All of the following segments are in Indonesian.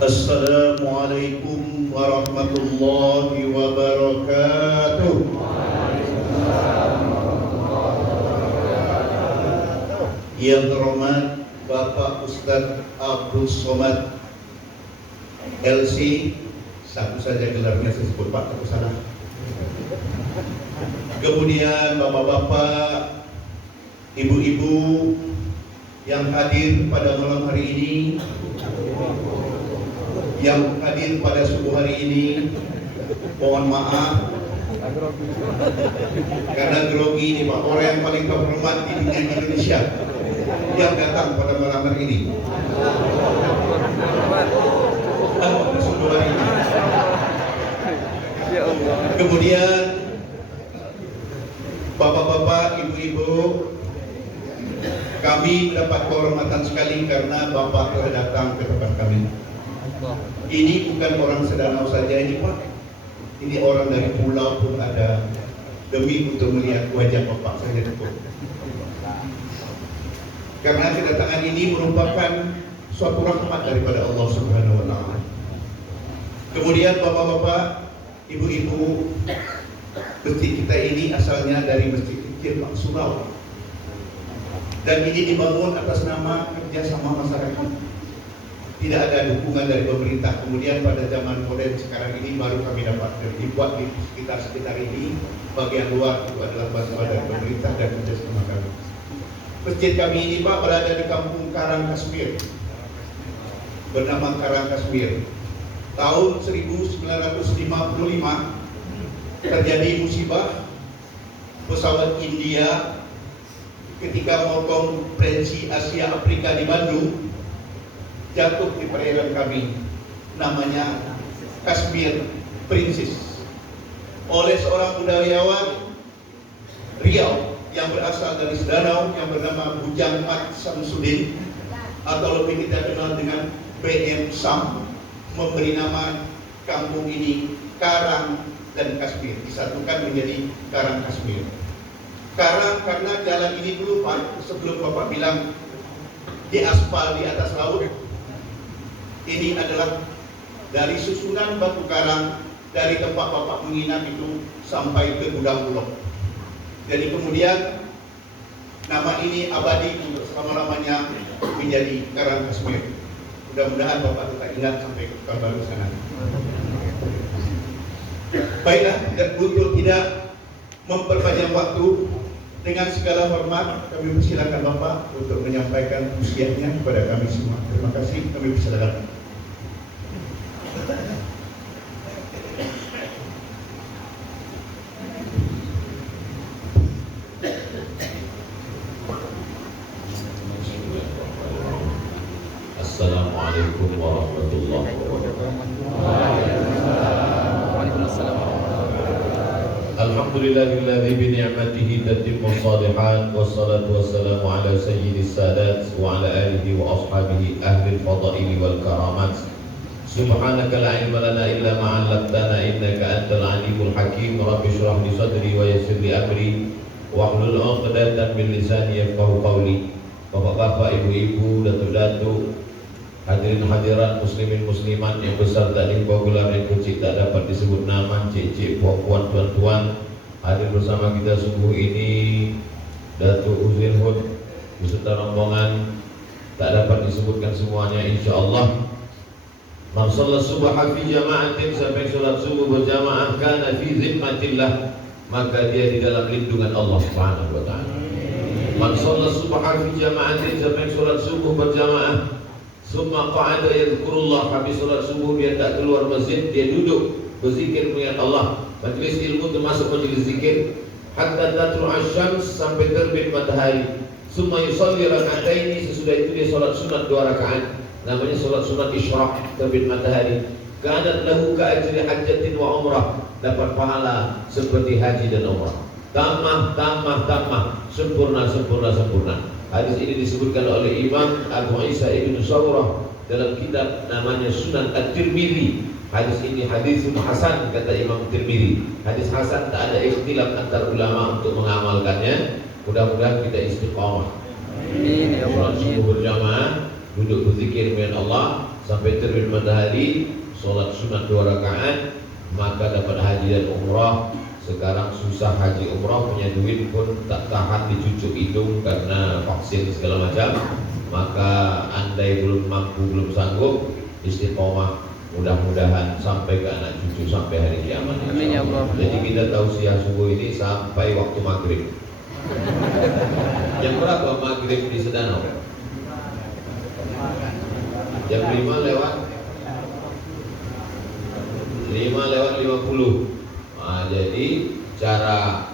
Assalamualaikum warahmatullahi wabarakatuh. Yang terhormat Bapak Ustadz Abdul Somad LC, satu saja gelarnya saya sebut Pak, tak salah. Kemudian bapak-bapak, ibu-ibu yang hadir pada malam hari ini, yang hadir pada subuh hari ini, mohon maaf karena grogi ini Pak, orang yang paling terhormat di dunia Indonesia yang datang pada malam hari ini. Kemudian bapak-bapak, ibu-ibu, kami mendapat kehormatan sekali karena Bapak telah datang ke tempat kami. Ini bukan orang sedanau saja ini Pak, ini orang dari pulau pun ada, demi untuk melihat wajah Bapak saja cukup. Karena kedatangan ini merupakan suatu rahmat daripada Allah Subhanahu wa Ta'ala. Kemudian bapak-bapak, ibu-ibu, masjid kita ini asalnya dari masjid kecil Pak Surau, dan ini dibangun atas nama kerjasama masyarakat. Tidak ada dukungan dari pemerintah. Kemudian pada zaman modern sekarang ini baru kami dapat dibuat di sekitar ini. Bagian luar itu adalah bantuan dari pemerintah dan kerjasama kami. Masjid kami ini Pak berada di kampung Karang Kasmir, bernama Karang Kasmir. Tahun 1955 terjadi musibah pesawat India ketika mau konferensi Asia Afrika di Bandung, jatuh di perairan kami, namanya Kashmir Princess, oleh seorang budayawan Riau yang berasal dari Sedanau yang bernama Bujang Mat Samsudin, atau lebih kita kenal dengan BM Sam, memberi nama kampung ini Karang dan Kashmir, disatukan menjadi Karang Kashmir. Karang karena jalan ini dulu Pak, sebelum Bapak bilang di aspal di atas laut, ini adalah dari susunan batu karang dari tempat Bapak menginap itu sampai ke Gudang Bulog. Jadi kemudian nama ini abadi untuk selama-lamanya menjadi Karang Kashmir. Mudah-mudahan Bapak tetap ingat sampai ke Pekanbaru sana. Baiklah, dan untuk tidak memperpanjang waktu, dengan segala hormat kami persilakan Bapak untuk menyampaikan usianya kepada kami semua. Terima kasih, kami persilakan. Assalamualaikum warahmatullahi wabarakatuh. Alhamdulillahilladzi bi ni'matihi tatimmu shalihat, wassalatu wassalamu ala sayyidis sadat wa ala alihi wa ashabihi ahli al-fadaili wal karamat. Subhanaka la ilma lana illa ma 'allamtana innaka antal alimul hakim. Rabbi shrah li sadri wa yassir li amri wahlul 'uqdatam min lisani yafqahu qawli. Bapak-bapak, ibu-ibu, datuk-datuk, hadirin hadirat, muslimin muslimat yang besar tak dibawa gelar, yang kecil tak dapat disebut nama, cik-cik, puan-puan, tuan-tuan, hadir bersama kita subuh ini Datuk Uzil Hud beserta rombongan, tak dapat disebutkan semuanya insyaallah. Man shalla subha fi jama'atin, sampai salat subuh berjamaah, kana fi zimmatillah, maka dia di dalam lindungan Allah Subhanahu wa taala. Man shalla subha fi jama'atin, sampai salat subuh berjamaah, summa qa'ada yadhkurullah, habis salat subuh dia tak keluar masjid, dia duduk berzikir mengingat Allah. Majlis ilmu termasuk majlis zikir. Hatta tatlu asyams, sampai terbit matahari. Summa yusalli raka'ataini, sesudah itu dia salat sunat 2 rakaat, namanya salat sunat isyraq, terbit matahari. Kanat lahu ka'ajri hajjatin wa umrah, dapat pahala seperti haji dan umrah. Tamah, tamah, tamah, sempurna, sempurna, sempurna. Hadis ini disebutkan oleh Imam Abu Isa Ibn Sawrah dalam kitab namanya Sunan At-Tirmidzi. Hadis ini hadisun hasan, kata Imam Tirmidzi. Hadis hasan, tak ada ikhtilaf antar ulama untuk mengamalkannya. Mudah-mudahan kita istiqamah. Amin ya Allah. Berjamaah, duduk berzikir dengan Allah, sampai terbit matahari, sholat sunat 2 rakaat, maka dapat haji dan umrah. Sekarang susah haji umrah, punya duit pun tak tahan dicucuk hidung karena vaksin segala macam. Maka andai belum mampu, belum sanggup, istiqomah, mudah-mudahan sampai ke anak cucu sampai hari kiamat. Amin ya Allah. Jadi kita tausiah subuh ini sampai waktu maghrib. Jam berapa maghrib di Sedanau? Jam 5 lewat 50. Nah, jadi cara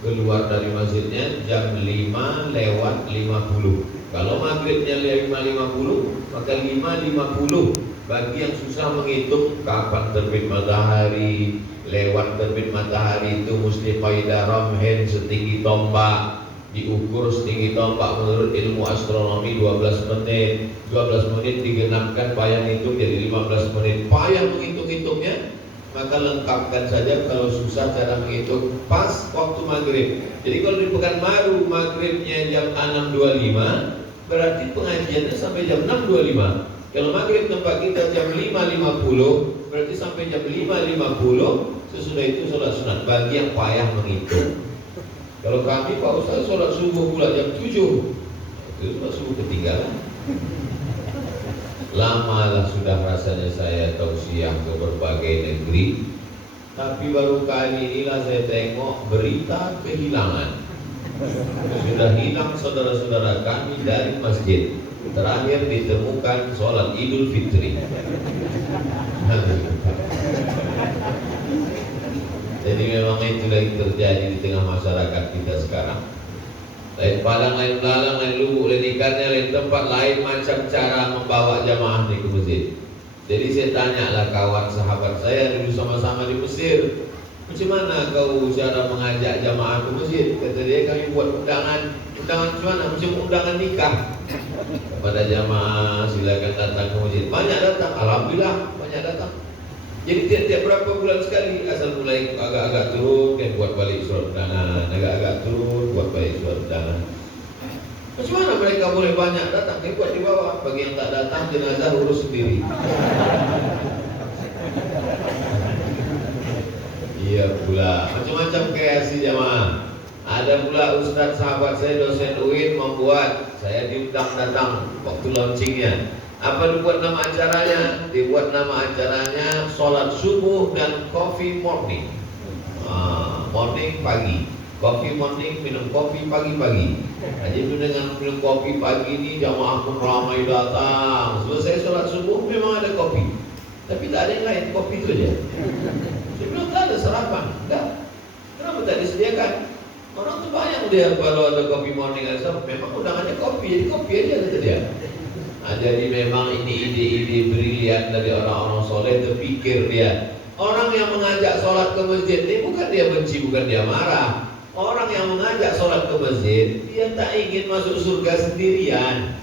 keluar dari masjidnya jam 5 lewat 50. Kalau maghribnya 5.50, maka 5.50. Bagi yang susah menghitung kapan terbit matahari, lewat terbit matahari itu mesti kaidah ramhen setinggi tombak, diukur setinggi tombak menurut ilmu astronomi 12 menit. 12 menit digenapkan payah hitung jadi 15 menit. Payah menghitung-hitungnya, maka lengkapkan saja kalau susah cara menghitung pas waktu maghrib. Jadi kalau di Pekanbaru maghribnya jam 6.25, berarti pengajiannya sampai jam 6.25. Kalau maghrib tempat kita jam 5.50, berarti sampai jam 5.50. Sesudah itu sholat sunat bagi yang payah menghitung. Kalau kami Pak Ustaz sholat subuh pula jam 7, itu sholat subuh ketinggalan. Lamalah sudah rasanya saya tausiah ke berbagai negeri, tapi baru kali inilah saya tengok berita kehilangan. Sudah hilang saudara-saudara kami dari masjid. Terakhir ditemukan sholat Idul Fitri. Jadi memang itu lagi terjadi di tengah masyarakat kita sekarang. Lain Padang, lain Belalang, lain Lubuk, lain ikannya, lain tempat, lain macam cara membawa jamaah di ke masjid. Jadi saya tanyalah kawan sahabat saya dulu sama-sama di Mesir, macam mana kau cara mengajak jamaah ke masjid? Kata dia, kami buat undangan macam mana? Macam undangan nikah. Kepada jamaah silakan datang ke masjid. Banyak datang, alhamdulillah banyak datang. Jadi tiap-tiap berapa bulan sekali asal mulai agak-agak turun dan buat balik surat undangan, agak-agak turun buat balik surat undangan. Macam mana mereka boleh banyak datang? Dia buat di bawah. Bagi yang tak datang, jenazah urus sendiri. Iya pula, macam-macam kreasi jamaah. Ada pula ustaz sahabat saya dosen UIN membuat, saya diundang datang waktu launchingnya. Apa dibuat nama acaranya? Dibuat nama acaranya sholat subuh dan coffee morning. Morning pagi, coffee morning, minum kopi pagi-pagi. Jadi dengan minum kopi pagi ini jamaah pun ramai datang. Selesai sholat subuh memang ada kopi, tapi tak ada yang lain, kopi itu aja. Saya bilang tak ada sarapan, enggak. Kenapa tak disediakan? Orang tuh banyak dia kalau ada kopi morning asal memang undangannya kopi, jadi kopi aja kata dia. Nah, jadi memang ini ide-ide brilian dari orang-orang soleh. Terpikir dia, orang yang mengajak sholat ke masjid ini bukan dia benci, bukan dia marah. Orang yang mengajak sholat ke masjid, dia tak ingin masuk surga sendirian.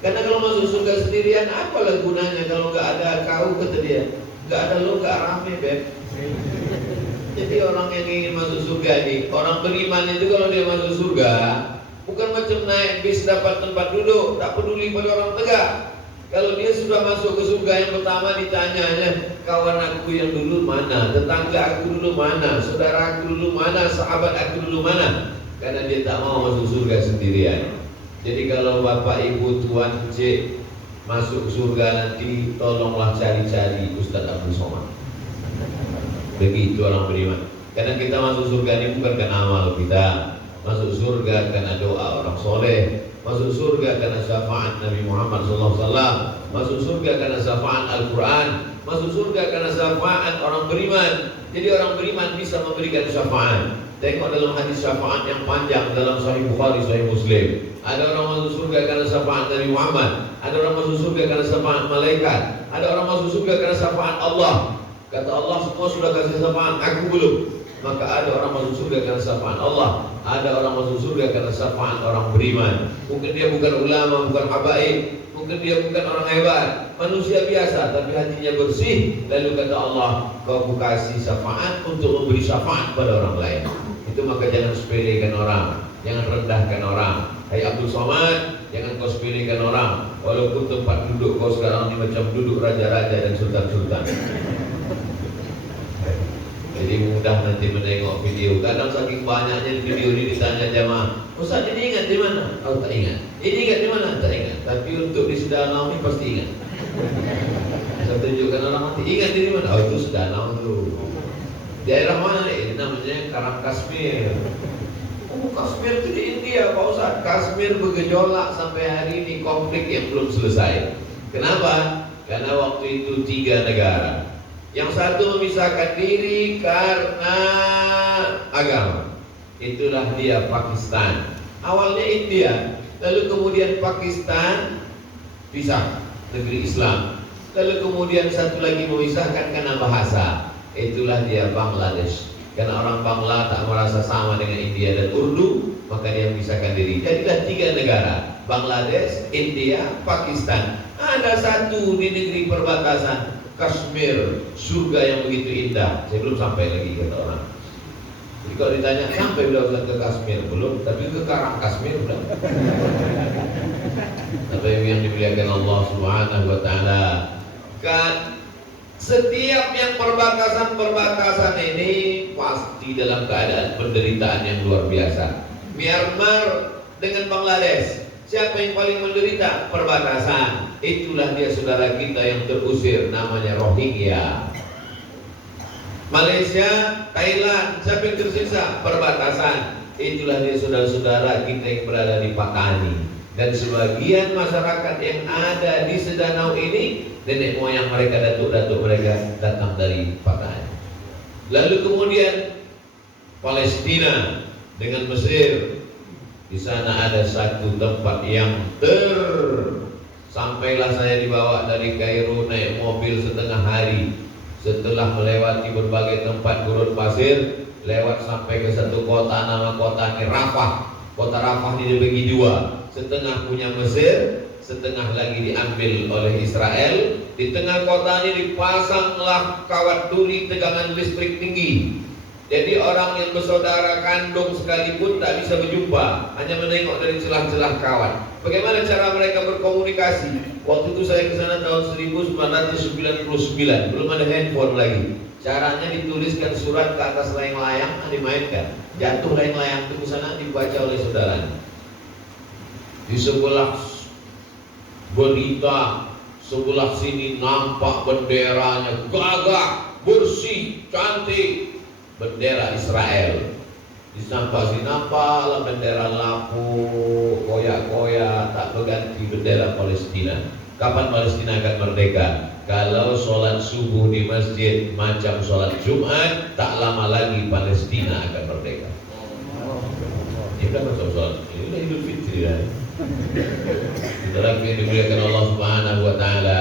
Karena kalau masuk surga sendirian, apalah gunanya kalau nggak ada kau, kata dia. Nggak ada lo, nggak rame, beb. Jadi orang yang ingin masuk surga ini, orang beriman itu kalau dia masuk surga, bukan macam naik bis dapat tempat duduk, tak peduli pada orang tegak. Kalau dia sudah masuk ke surga, yang pertama ditanyanya, kawan aku yang dulu mana, tetangga aku dulu mana, saudara aku dulu mana, sahabat aku dulu mana. Karena dia tak mau masuk surga sendirian. Jadi kalau bapak ibu tuan cik masuk surga nanti, tolonglah cari-cari Ustaz Abdul Somad. Begitu orang beriman. Karena kita masuk surga ini bukan karena amal kita, masuk surga karena doa orang soleh, masuk surga karena syafaat Nabi Muhammad SAW, masuk surga karena syafaat Al-Quran, masuk surga karena syafaat orang beriman. Jadi orang beriman bisa memberikan syafaat. Tengok dalam hadis syafaat yang panjang dalam Sahih Bukhari, Sahih Muslim. Ada orang masuk surga karena syafaat Nabi Muhammad, ada orang masuk surga karena syafaat malaikat, ada orang masuk surga karena syafaat Allah. Kata Allah, semua sudah kasih syafaat, aku belum. Maka ada orang masuk surga karena syafaat Allah, ada orang masuk surga karena syafaat orang beriman. Mungkin dia bukan ulama, bukan habaib, mungkin dia bukan orang hebat, manusia biasa, tapi hatinya bersih. Lalu kata Allah, kau kasih syafaat untuk memberi syafaat pada orang lain. Itu maka jangan sepelekan orang, jangan rendahkan orang. Hai Abdul Somad, jangan kau sepelekan orang. Walaupun tempat duduk kau sekarang ini macam duduk raja-raja dan sultan-sultan. Jadi mudah nanti menengok video. Kadang saking banyaknya video ini ditanya jamaah, Ustaz ini ingat di mana? Oh tak ingat. Ini ingat di mana? Tak ingat. Tapi untuk di Sudanau ini pasti ingat. Saya tunjukkan orang mati, ingat di mana? Oh itu Sudanau itu. Daerah mana nih? Ini namanya Karang Kashmir. Oh Kashmir itu di India Pak Ustaz. Kashmir bergejolak sampai hari ini, konflik yang belum selesai. Kenapa? Karena waktu itu 3 negara. Yang satu memisahkan diri karena agama. Itulah dia Pakistan. Awalnya India, lalu kemudian Pakistan pisah, negeri Islam. Lalu kemudian satu lagi memisahkan karena bahasa. Itulah dia Bangladesh. Karena orang Bangla tak merasa sama dengan India dan Urdu, maka dia memisahkan diri. Jadilah 3 negara, Bangladesh, India, Pakistan. Ada satu di negeri perbatasan, Kashmir, surga yang begitu indah. Saya belum sampai lagi kata orang. Jadi kalau ditanya sampai belum ke Kashmir, belum, tapi ke Karang Kashmir belum. Tapi yang dimuliakan Allah Subhanahu wa taala, kan setiap yang perbatasan ini pasti dalam keadaan penderitaan yang luar biasa. Myanmar dengan Bangladesh, siapa yang paling menderita? Perbatasan. Itulah dia saudara kita yang terusir, namanya Rohingya. Malaysia, Thailand, siapa yang tersiksa? Perbatasan. Itulah dia saudara-saudara kita yang berada di Patani. Dan sebagian masyarakat yang ada di Sedanau ini, nenek moyang mereka, datuk-datuk mereka datang dari Patani. Lalu kemudian Palestina dengan Mesir. Di sana ada satu tempat yang sampailah saya dibawa dari Kairo naik mobil setengah hari. Setelah melewati berbagai tempat gurun pasir, lewat sampai ke satu kota, nama kota ini Rafah. Kota Rafah ini dibagi 2, setengah punya Mesir, setengah lagi diambil oleh Israel. Di tengah kota ini dipasanglah kawat duri tegangan listrik tinggi. Jadi orang yang bersaudara kandung sekalipun tak bisa berjumpa, hanya menengok dari celah-celah kawat. Bagaimana cara mereka berkomunikasi? Waktu itu saya ke sana tahun 1999, belum ada handphone lagi. Caranya dituliskan surat ke atas layang-layang, dimainkan. Jatuh layang-layang itu ke sana, dibaca oleh saudara. Di sebelah berita, sebelah sini nampak benderanya gagah, bersih, cantik. Bendera Israel. Di sampah sini nampaklah bendera lapuk, koyak-koyak, tak berganti bendera Palestina. Kapan Palestina akan merdeka? Kalau sholat subuh di masjid macam sholat Jumat, tak lama lagi Palestina akan merdeka. Ini kan macam sholat, ini udah Idul Fitri kan? Kita lagi dimuliakan Allah Subhanahu wa taala.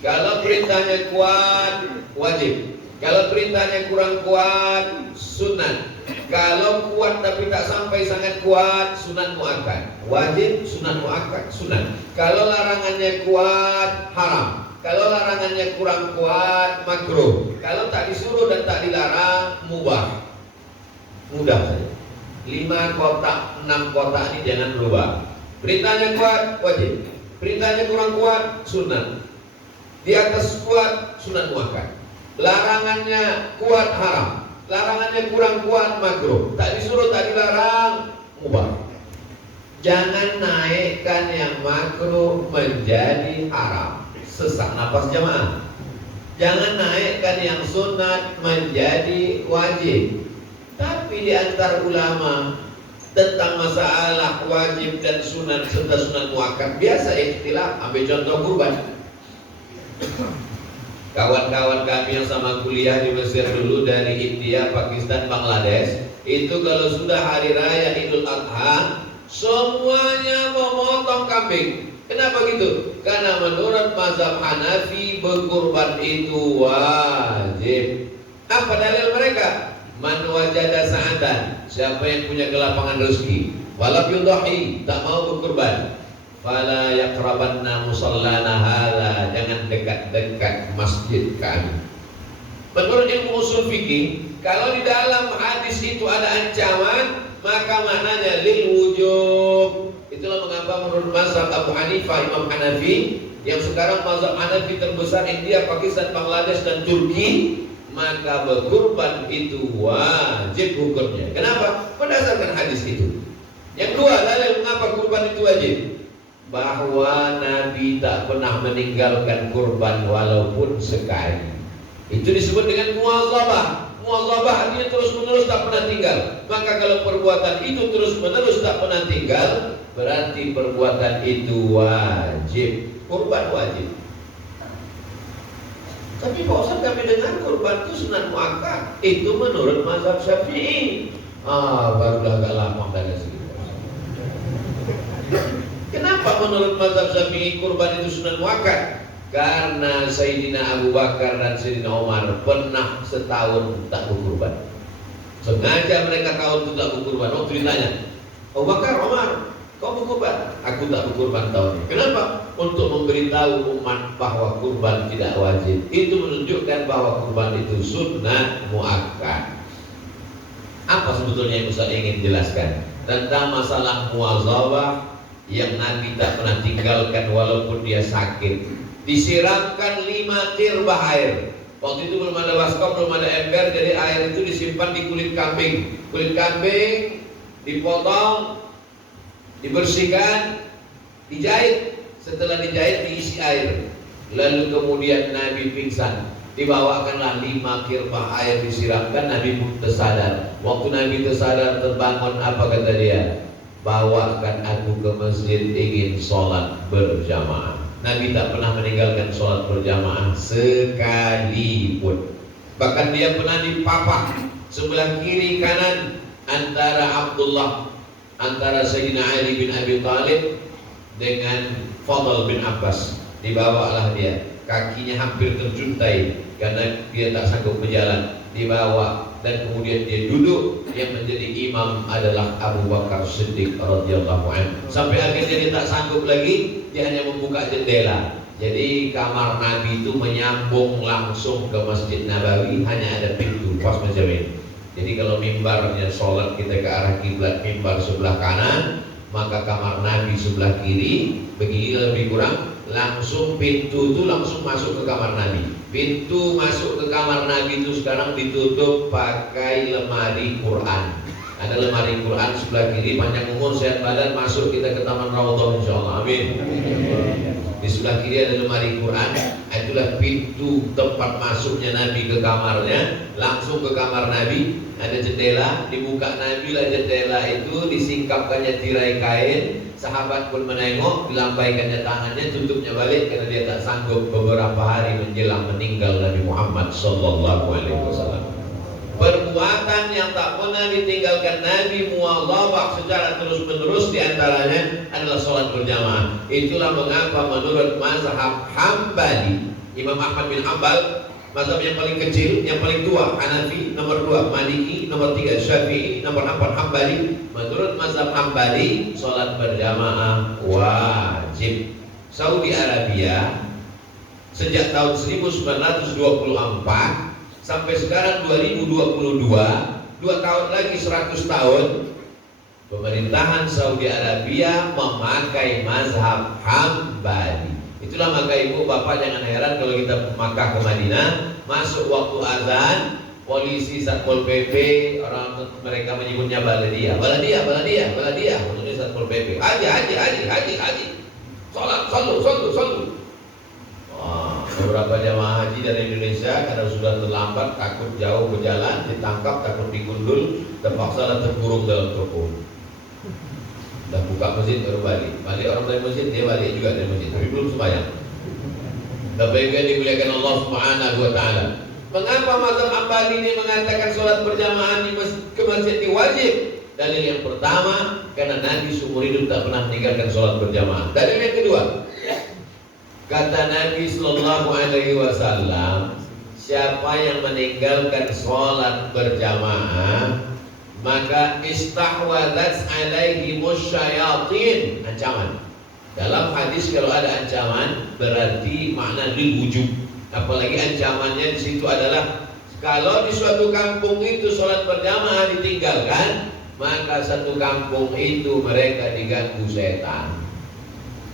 Kalau perintahnya kuat, wajib. Kalau perintahnya kurang kuat, sunat. Kalau kuat tapi tak sampai sangat kuat, sunat muakkad. Wajib, sunat muakkad, sunat. Kalau larangannya kuat, haram. Kalau larangannya kurang kuat, makruh. Kalau tak disuruh dan tak dilarang, mubah. Mudah saja. 5 kotak, 6 kotak ini jangan berubah. Perintahnya kuat, wajib. Perintahnya kurang kuat, sunat. Di atas kuat, sunat muakkad. Larangannya kuat, haram. Larangannya kurang kuat, makruh. Tak disuruh, tak dilarang, mubah. Jangan naikkan yang makruh menjadi haram. Sesak napas jamaah. Jangan naikkan yang sunat menjadi wajib. Tapi di antara ulama tentang masalah wajib dan sunat serta sunat muakkad biasa ikhtilaf. Ambil contoh kurban. Kawan-kawan kami yang sama kuliah di Mesir dulu, dari India, Pakistan, Bangladesh, itu kalau sudah hari raya Idul Adha, semuanya memotong kambing. Kenapa gitu? Karena menurut mazhab Hanafi berkurban itu wajib. Apa dalil mereka? Man wajada sa'atan, siapa yang punya kelapangan rezeki, walam yudhahi, tak mau berkurban, fala yaqrabanna musallana hadza, jangan dekat-dekat masjid kami. Menurut ilmu usul fikih, Kalau di dalam hadis itu ada ancaman, maka maknanya lil wujub. Itulah mengapa menurut mazhab Abu Hanifah, Imam Hanafi, yang sekarang mazhab Hanafi terbesar India, Pakistan, Bangladesh dan Turki, maka berkurban itu wajib hukumnya. Kenapa? Berdasarkan hadis itu. Yang dua, dalil mengapa kurban itu wajib, bahwa Nabi tak pernah meninggalkan kurban walaupun sekali. Itu disebut dengan muwazabah. Muwazabah artinya terus menerus tak pernah tinggal. Maka kalau perbuatan itu terus menerus tak pernah tinggal, berarti perbuatan itu wajib. Kurban wajib. Tapi Pak Ustaz, kami dengar kurban itu sunat muakkad. Itu menurut mazhab Syafi'i. Barulah agak lama dari situ. Kenapa menurut mazhab Syafi'i kurban itu sunat muakkad? Karena Sayyidina Abu Bakar dan Sayyidina Umar pernah setahun tak berkurban. Sengaja mereka tahun itu tak berkurban. Waktu ditanya, Abu Bakar, Umar, kau berkurban? Aku tak berkurban tahun ini. Kenapa? Untuk memberitahu umat bahwa kurban tidak wajib. Itu menunjukkan bahwa kurban itu sunnah muakkad. Apa sebetulnya yang Ustaz ingin jelaskan tentang masalah muwazabah yang Nabi tak pernah tinggalkan walaupun dia sakit? Disiramkan 5 tirbah air. Waktu itu belum ada baskom, belum ada ember, jadi air itu disimpan di kulit kambing. Kulit kambing dipotong, dibersihkan, dijahit. Setelah dijahit diisi air. Lalu kemudian Nabi pingsan. Dibawakanlah 5 tirbah air disiramkan, Nabi pun tersadar. Waktu Nabi tersadar, terbangun, apa kata dia? Bawakan aku ke masjid, ingin sholat berjamaah. Nabi tak pernah meninggalkan sholat berjamaah sekalipun. Bahkan dia pernah dipapah sebelah kiri kanan antara Sayyidina Ali bin Abi Thalib dengan Fadl bin Abbas. Dibawalah dia, kakinya hampir terjuntai karena dia tak sanggup berjalan. Dibawa dan kemudian dia duduk. Yang menjadi imam adalah Abu Bakar Siddiq radhiyallahu anhu. Sampai akhirnya dia tak sanggup lagi, dia hanya membuka jendela. Jadi kamar Nabi itu menyambung langsung ke Masjid Nabawi, hanya ada pintu pas macam ini. Jadi kalau mimbarnya sholat kita ke arah kiblat, mimbar sebelah kanan, maka kamar Nabi sebelah kiri. Begini lebih kurang, langsung pintu itu langsung masuk ke kamar Nabi. Pintu masuk ke kamar Nabi itu sekarang ditutup pakai lemari Quran. Ada lemari Quran sebelah kiri, panjang umur, sehat badan, masuk kita ke Taman Raudhah insyaallah. Amin. Di sebelah kiri ada lemari Quran. Itulah pintu tempat masuknya Nabi ke kamarnya. Langsung ke kamar Nabi. Ada jendela, dibuka Nabi lah jendela itu, disingkapkannya tirai kain. Sahabat pun menengok, dilambaikannya tangannya, tutupnya balik karena dia tak sanggup beberapa hari menjelang meninggal Nabi Muhammad sallallahu alaihi wasallam. Perbuatan yang tak pernah ditinggalkan Nabi muwazabah secara terus-menerus diantaranya adalah sholat berjamaah. Itulah mengapa menurut mazhab Hambali, Imam Ahmad bin Hanbal, mazhab yang paling kecil, yang paling tua Hanafi, nomor 2 Maliki, nomor 3 Syafi'i, nomor 4 Hambali. Menurut mazhab Hambali, sholat berjamaah wajib. Saudi Arabia sejak tahun 1924 sampai sekarang 2022, 2 tahun lagi 100 tahun, pemerintahan Saudi Arabia memakai mazhab Hambali. Itulah maka ibu bapak jangan heran kalau kita Makkah ke Madinah, masuk waktu azan, polisi Satpol PP, orang mereka menyebutnya baladia, maksudnya Satpol PP, haji, sholat. Beberapa jamaah haji dari Indonesia karena sudah terlambat, takut jauh berjalan, ditangkap, takut digundul, terpaksa terkurung dalam toko. Dah buka masjid baru balik orang dari masjid, dia balik juga dari masjid, tapi belum sembahyang. Tapi yang dimuliakan Allah Subhanahu wa taala. Mengapa mazhab Hambali ini mengatakan sholat berjamaah ke masjid ini wajib? Dalil yang pertama, karena Nabi seumur hidup tak pernah meninggalkan sholat berjamaah. Dalil yang kedua, kata Nabi sallallahu alaihi wasallam, siapa yang meninggalkan sholat berjamaah maka istahwadzat alaihi musyayatin, ancaman. Dalam hadis kalau ada ancaman berarti makna lil wujub. Apalagi ancamannya di situ adalah Kalau di suatu kampung itu sholat berjamaah ditinggalkan, maka satu kampung itu mereka diganggu setan.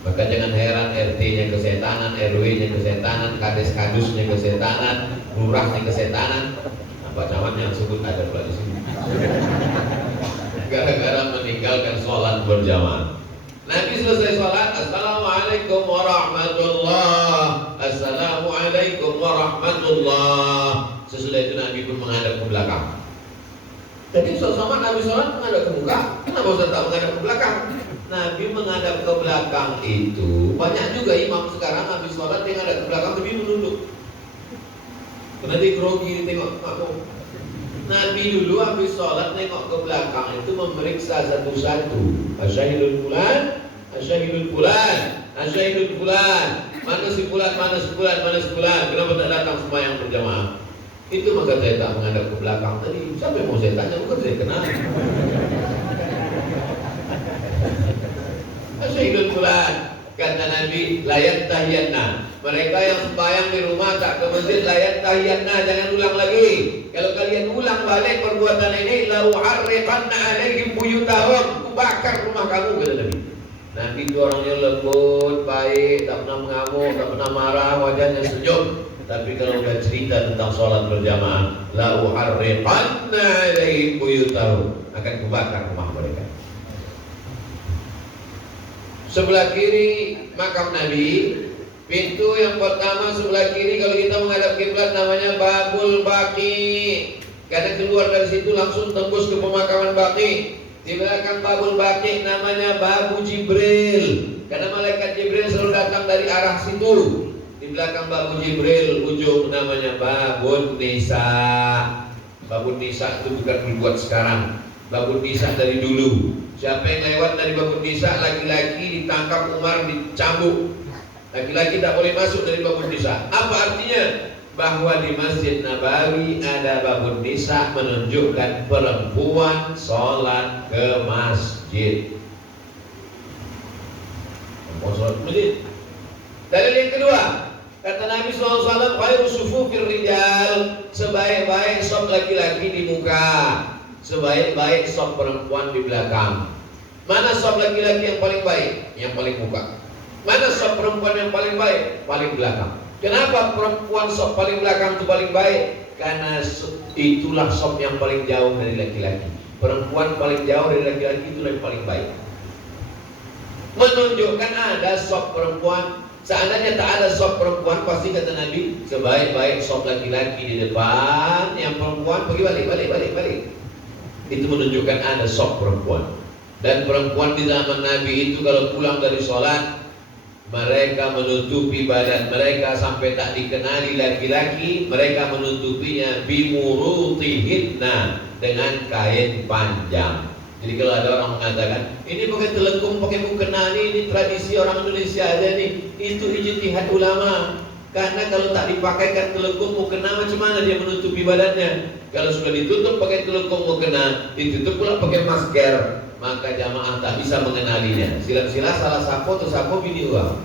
Maka jangan heran RT-nya kesetanan, RW-nya kesetanan, kades-kadusnya kesetanan, lurahnya kesetanan. Apa camatnya yang sebut ada pula di sini. Gara-gara meninggalkan sholat berjamaah. Nabi selesai sholat, Assalamualaikum warahmatullah, Assalamualaikum warahmatullah. Sesudah itu Nabi pun menghadap ke belakang. Jadi sama Nabi sholat menghadap ke muka, kenapa Ustaz tak menghadap ke belakang? Nabi menghadap ke belakang itu banyak juga imam sekarang habis sholat dia menghadap ke belakang tapi menunduk. Karena dia grogi tengok makmum. Nabi dulu habis sholat nengok ke belakang itu memeriksa satu-satu. Asyhadul fulan, asyhadul fulan, asyhadul fulan. Mana si fulan, mana si fulan, mana si fulan. Kenapa tak datang sembahyang berjamaah? Itu maka saya tak menghadap ke belakang tadi. Siapa yang mau saya tanya? Bukan saya kenal. Asyhadul fulan. Kata Nabi, layat tahiyanna. Mereka yang sembahyang di rumah tak ke masjid, layat tahiyanna, jangan ulang lagi. Kalau kalian ulang balik perbuatan ini, lau harriqanna alaihim buyutahum, kubakar rumah kamu, kata Nabi. Nabi itu orangnya lembut, baik, tak pernah mengamuk, tak pernah marah, wajahnya senyum. Tapi kalau udah cerita tentang sholat berjamaah, lau harriqanna alaihim buyutahum, akan kubakar rumah mereka. Sebelah kiri makam Nabi, pintu yang pertama sebelah kiri kalau kita menghadap kiblat namanya Babul Baqi. Karena keluar dari situ langsung tembus ke pemakaman Baqi. Di belakang Babul Baqi namanya Babu Jibril. Karena malaikat Jibril selalu datang dari arah situ. Di belakang Babu Jibril ujung namanya Babun Nisa. Babun Nisa itu bukan dibuat sekarang. Babun Nisa dari dulu. Siapa yang lewat dari Babun Nisa, laki-laki ditangkap Umar, dicambuk. Laki-laki tak boleh masuk dari Babun Nisa. Apa artinya? Bahwa di Masjid Nabawi ada Babun Nisa, menunjukkan perempuan sholat ke masjid. Perempuan sholat ke masjid. Dalil yang kedua, kata Nabi SAW, khairu sufufir rijal, sebaik-baik sop laki-laki di muka, sebaik-baik sop perempuan di belakang. Mana sop laki-laki yang paling baik? Yang paling muka. Mana sop perempuan yang paling baik? Paling belakang. Kenapa perempuan sop paling belakang itu paling baik? Karena itulah sop yang paling jauh dari laki-laki. Perempuan paling jauh dari laki-laki itulah yang paling baik. Menunjukkan ada sop perempuan. Seandainya tak ada sop perempuan, pasti kata Nabi, sebaik-baik sop laki-laki di depan, yang perempuan pergi balik. Itu menunjukkan ada sop perempuan. Dan perempuan di zaman Nabi itu kalau pulang dari sholat, mereka menutupi badan mereka sampai tak dikenali laki-laki. Mereka menutupinya bimurutihinna, dengan kain panjang. Jadi kalau ada orang mengatakan ini pakai telekung, pakai mukena, ini tradisi orang Indonesia aja nih, itu ijtihad ulama. Karena kalau tak dipakaikan telekung mukena, macam mana dia menutupi badannya? Kalau sudah ditutup pakai telekung mukena, ditutup pula pakai masker, maka jamaah tak bisa mengenalinya. Sila-sila salah sapo atau sapo bini uang.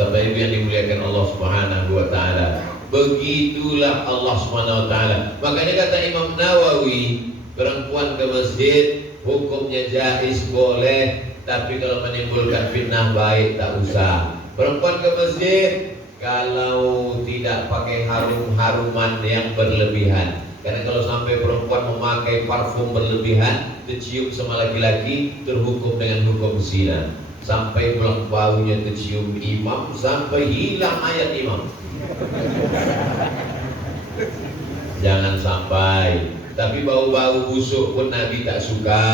Bapak Ibu yang dimuliakan Allah Subhanahu wa taala. Begitulah Allah Subhanahu wa taala. Makanya kata Imam Nawawi, perempuan ke masjid hukumnya jaiz, boleh, tapi kalau menimbulkan fitnah baik tak usah. Perempuan ke masjid kalau tidak pakai harum-haruman yang berlebihan. Karena kalau sampai perempuan memakai parfum berlebihan, tercium sama laki-laki, terhukum dengan hukum zina. Sampai pulang baunya tercium imam, sampai hilang ayat imam. Jangan sampai. Tapi bau-bau busuk pun Nabi tak suka.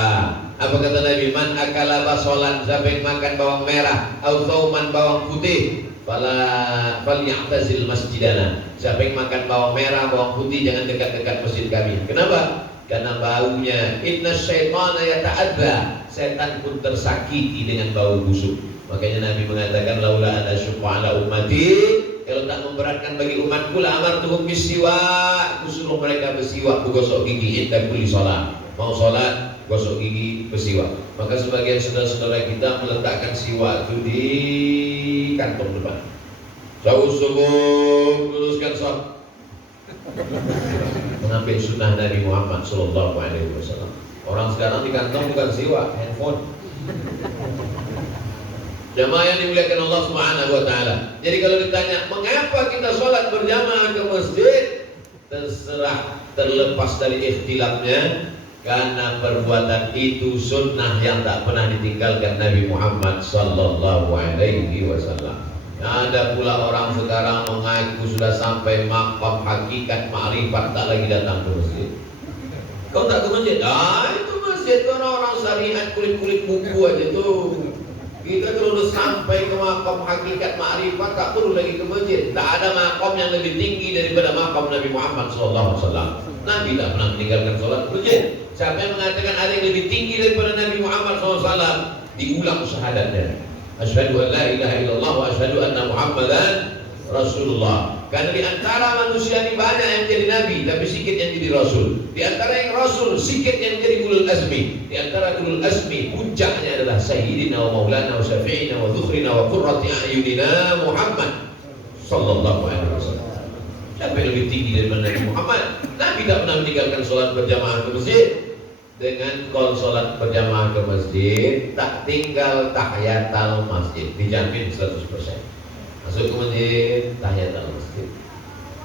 Apa kata Nabi? Man akala basolan, siapa yang makan bawang merah, au thauman bawang putih, falyatazil masjidana. Siapa yang makan bawang merah, bawang putih, jangan dekat-dekat masjid kami. Kenapa? Karena baunya. Inna syaitana yata'adza, setan pun tersakiti dengan bau busuk. Makanya Nabi mengatakan laula ada syufa ala ummati, kalau tak memberatkan bagi umatku la amartuhum bisiwak, aku suruh mereka bersiwak, bergosok gigi inda kulli salat. Mau salat gosok gigi bersiwak. Maka sebagian saudara-saudara kita meletakkan siwak itu di kantong depan. Saus subuh luruskan saf. mengambil sunnah Nabi Muhammad Sallallahu Alaihi Wasallam. Orang sekarang di kantong bukan siwa, handphone. Jamaah yang dimuliakan Allah Subhanahu Wa Taala. Jadi kalau ditanya mengapa kita sholat berjamaah ke masjid, terserah, terlepas dari ikhtilafnya, karena perbuatan itu sunnah yang tak pernah ditinggalkan Nabi Muhammad Sallallahu Alaihi Wasallam. Ada pula orang sekarang mengaku sudah sampai maqam hakikat ma'rifat, tak lagi datang ke masjid. Kau tak ke masjid? Itu masjid orang-orang syariat, kulit-kulit buku aja tuh. Kita kalau udah sampai ke maqam hakikat ma'rifat, tak perlu lagi ke masjid. Tak ada maqam yang lebih tinggi daripada maqam Nabi Muhammad SAW. Nabi tak pernah meninggalkan sholat masjid. Siapa yang mengatakan ada yang lebih tinggi daripada Nabi Muhammad SAW, diulang syahadatnya. Asyhadu an la ilaha illallah wa asyhadu anna Muhammadan Rasulullah. Karena di antara manusia ini banyak yang jadi nabi, tapi sedikit yang jadi rasul. Di antara yang rasul, sedikit yang jadi ulul azmi. Di antara ulul azmi, puncaknya adalah Sayyidina wa Maulana wa Syafi'ina wa Dzukhrina wa Qurrati a'yunina Muhammad Sallallahu Alaihi Wasallam. Siapa yang lebih tinggi daripada Nabi Muhammad? Nabi tak pernah meninggalkan sholat berjamaah ke masjid. Dengan kalau sholat berjamaah ke masjid, tak tinggal tahiyatul masjid, dijamin 100%. Masuk ke masjid, tahiyatul masjid.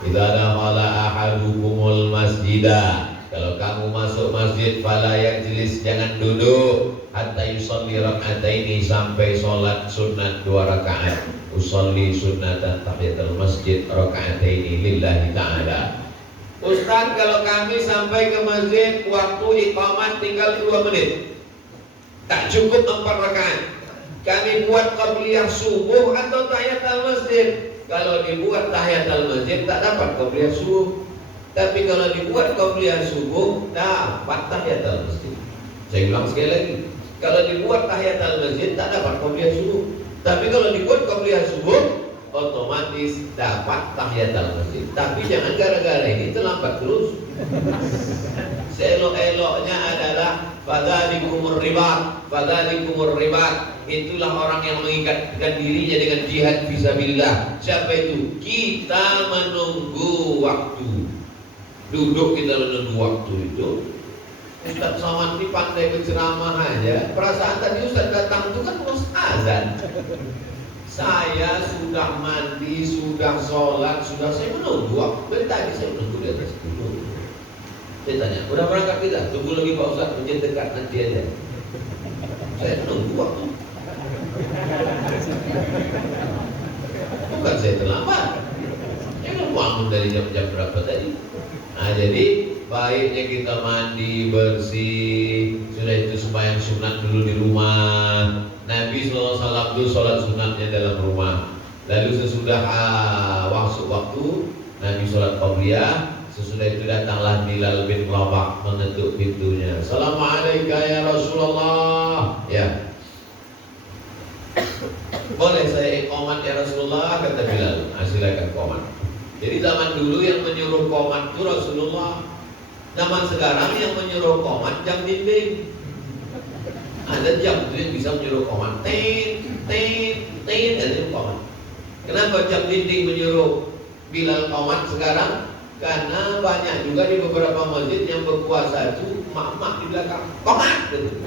Idza dakhala ahadukumul masjidah, kalau kamu masuk masjid, fala yajlis, jangan duduk, hatta yusalli rak'ataini, sampai sholat sunat 2 rakaat. Usolli sunnatan tahiyatul masjid rak'ataini lillahi ta'ala. Ustaz, kalau kami sampai ke masjid waktu iqamat tinggal 2 menit, tak cukup 4 rakaat, kami buat qabliyah subuh atau tahiyatul masjid? Kalau dibuat tahiyatul masjid tak dapat qabliyah subuh, tapi kalau dibuat qabliyah subuh dapat tahiyatul masjid. Saya ulang sekali lagi, kalau dibuat tahiyatul masjid tak dapat qabliyah subuh, tapi kalau dibuat qabliyah subuh otomatis dapat tahiyatul masjid. Tapi jangan gara-gara ini terlambat terus. Seelok-eloknya adalah fadzalikumur ribat, fadzalikumur ribat. Itulah orang yang mengikatkan dirinya dengan jihad fisabilillah. Siapa itu? Kita menunggu waktu. Duduk kita menunggu waktu itu. Ustaz Somad ini pandai berceramah aja. Perasaan tadi Ustaz datang itu kan terus azan. Saya sudah mandi, sudah sholat, sudah saya menunggu. Dari tadi saya menunggu di atas dulu. Saya tanya, udah berangkat kita? Tunggu lagi Pak Ustaz, menjadi dekat nanti aja. Saya menunggu waktu. Bukan saya terlambat. Saya udah bangun dari jam-jam berapa tadi. Nah jadi baiknya kita mandi bersih, sudah itu sembahyang sunat dulu di rumah. Nabi SAW dulu sholat sunatnya dalam rumah. Lalu sesudah waktu Nabi sholat qabliyah. Sesudah itu datanglah Bilal bin Rabah mengetuk pintunya. Assalamualaikum ya Rasulullah. Ya, boleh saya iqamat ya Rasulullah, kata Bilal. Silakan qomat. Jadi zaman dulu yang menyuruh qomat itu Rasulullah. Zaman sekarang yang menyuruh qomat jam dinding. Ada jam itu yang bisa menyuruh qomat, ada qomat. Kenapa jam dinding menyuruh Bilal qomat sekarang? Karena banyak juga di beberapa masjid yang berpuasa itu mak-mak di belakang qomat gitu.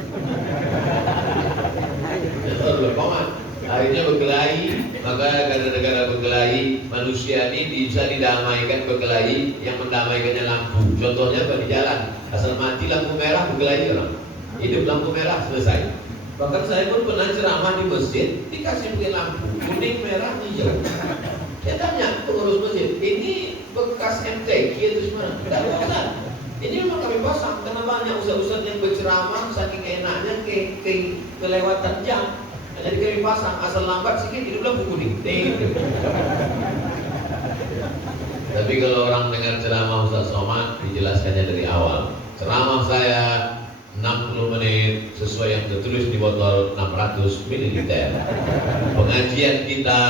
Qomat. Akhirnya berkelahi, maka gara-gara berkelahi manusia ini bisa didamaikan berkelahi, yang mendamaikannya lampu. Contohnya di jalan, asal mati lampu merah berkelahi orang. Hidup lampu merah selesai. Bahkan saya pun pernah ceramah di masjid, dikasih pakai lampu kuning, merah, hijau. Saya tanya pengurus masjid, ini bekas MTQ itu semua? Tidak bukan. Ini memang kami pasang karena banyak ustaz-ustaz yang berceramah saking enaknya kelewatan jam. Jadi kami pasang, asal lambat sedikit hidup lampu kuning. Tapi kalau orang dengar ceramah Ustaz Somad, dijelaskannya dari awal. Ceramah saya 60 menit sesuai yang tertulis di botol 600 ml. Pengajian kita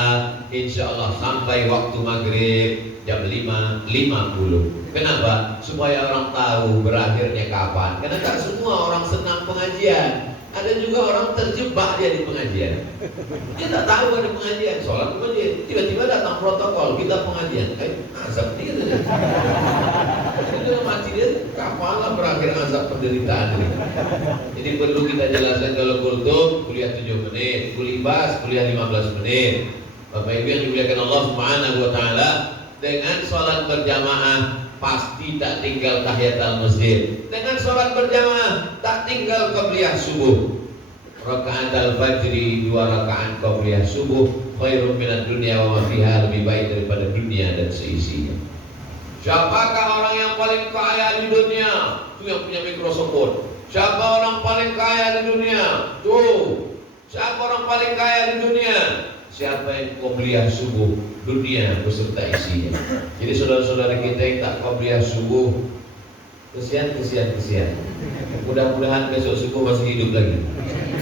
insya Allah sampai waktu maghrib jam 5.50. Kenapa? Supaya orang tahu berakhirnya kapan. Karena tak semua orang senang pengajian. Ada juga orang terjebak dia di pengajian. Dia tak tahu ada pengajian, sholat ke masjid. Tiba-tiba datang protokol, kita pengajian. Azab dia. Sudah mati dia, kapalah berakhir azab penderitaan ini. Jadi perlu kita jelaskan kalau kultum kuliah 7 menit, kulibas kuliah 15 menit. Bapak Ibu yang dimuliakan Allah Subhanahu wa taala, dengan sholat berjamaah pasti tak tinggal tahiyatul masjid. Dengan sholat berjamaah tak tinggal qabliyah subuh. Rakaat al-fajri 2 rakaat qabliyah subuh khairun minad dunya wa ma fiha, lebih baik daripada dunia dan seisinya. Siapakah orang yang paling kaya di dunia? Itu yang punya mikrofon. Siapa orang paling kaya di dunia? Tuh. Siapa orang paling kaya di dunia? Siapa yang qabliyah subuh dunia beserta isinya. Jadi saudara-saudara kita yang tak qabliyah subuh, kesian. Mudah-mudahan besok subuh masih hidup lagi.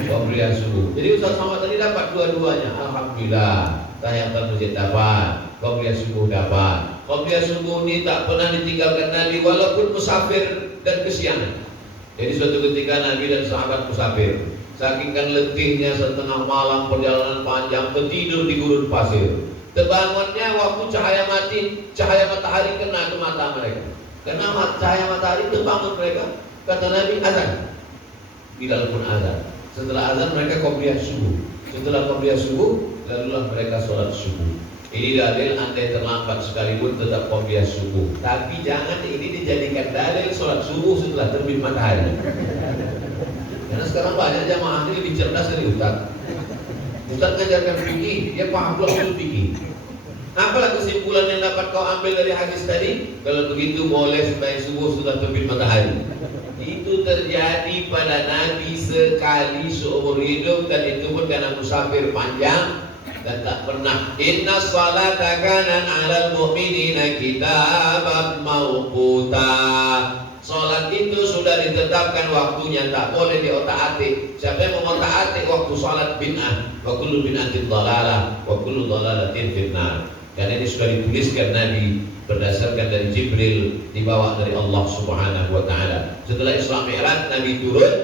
Qabliyah subuh. Jadi Ustaz Somad tadi dapat dua-duanya. Alhamdulillah. Tahiyatul masjid dapat, qabliyah subuh dapat. Qabliyah subuh ini tak pernah ditinggalkan Nabi walaupun musafir dan kesiangan. Jadi suatu ketika Nabi dan sahabat musafir, saking kan letihnya setengah malam perjalanan panjang, tertidur di gurun pasir. Terbangunnya waktu cahaya matahari kena ke mata mereka. Karena cahaya matahari terbangun mereka. Kata Nabi, azan. Bilal pun azan. Setelah azan mereka qabliyah subuh. Setelah qabliyah subuh, lalulah mereka sholat subuh. Ini dalil andai terlambat sekalipun tetap qabliyah subuh. Tapi jangan ini dijadikan dalil sholat subuh setelah terbit matahari. Karena sekarang banyak jamaah ini lebih cerdas dari Ustaz. Ustaz ngajarkan fikih, dia paham usul fikih. Apalah kesimpulan yang dapat kau ambil dari hadis tadi? Kalau begitu boleh sembahyang subuh setelah terbit matahari. Itu terjadi pada Nabi sekali seumur hidup, dan itu pun karena musafir panjang dan tak pernah. Inna salata kanan 'alal mu'minina kitaban mawquta. Salat itu sudah ditetapkan waktunya, tak boleh diotak-atik. Siapa yang mengotak-atik waktu salat bid'ah, wa kullu bid'atin dhalalah wa kullu dhalalatin finnar. Karena ini sudah dituliskan Nabi berdasarkan dari Jibril, dibawa dari Allah Subhanahu wa taala. Setelah Isra Mi'raj Nabi turun,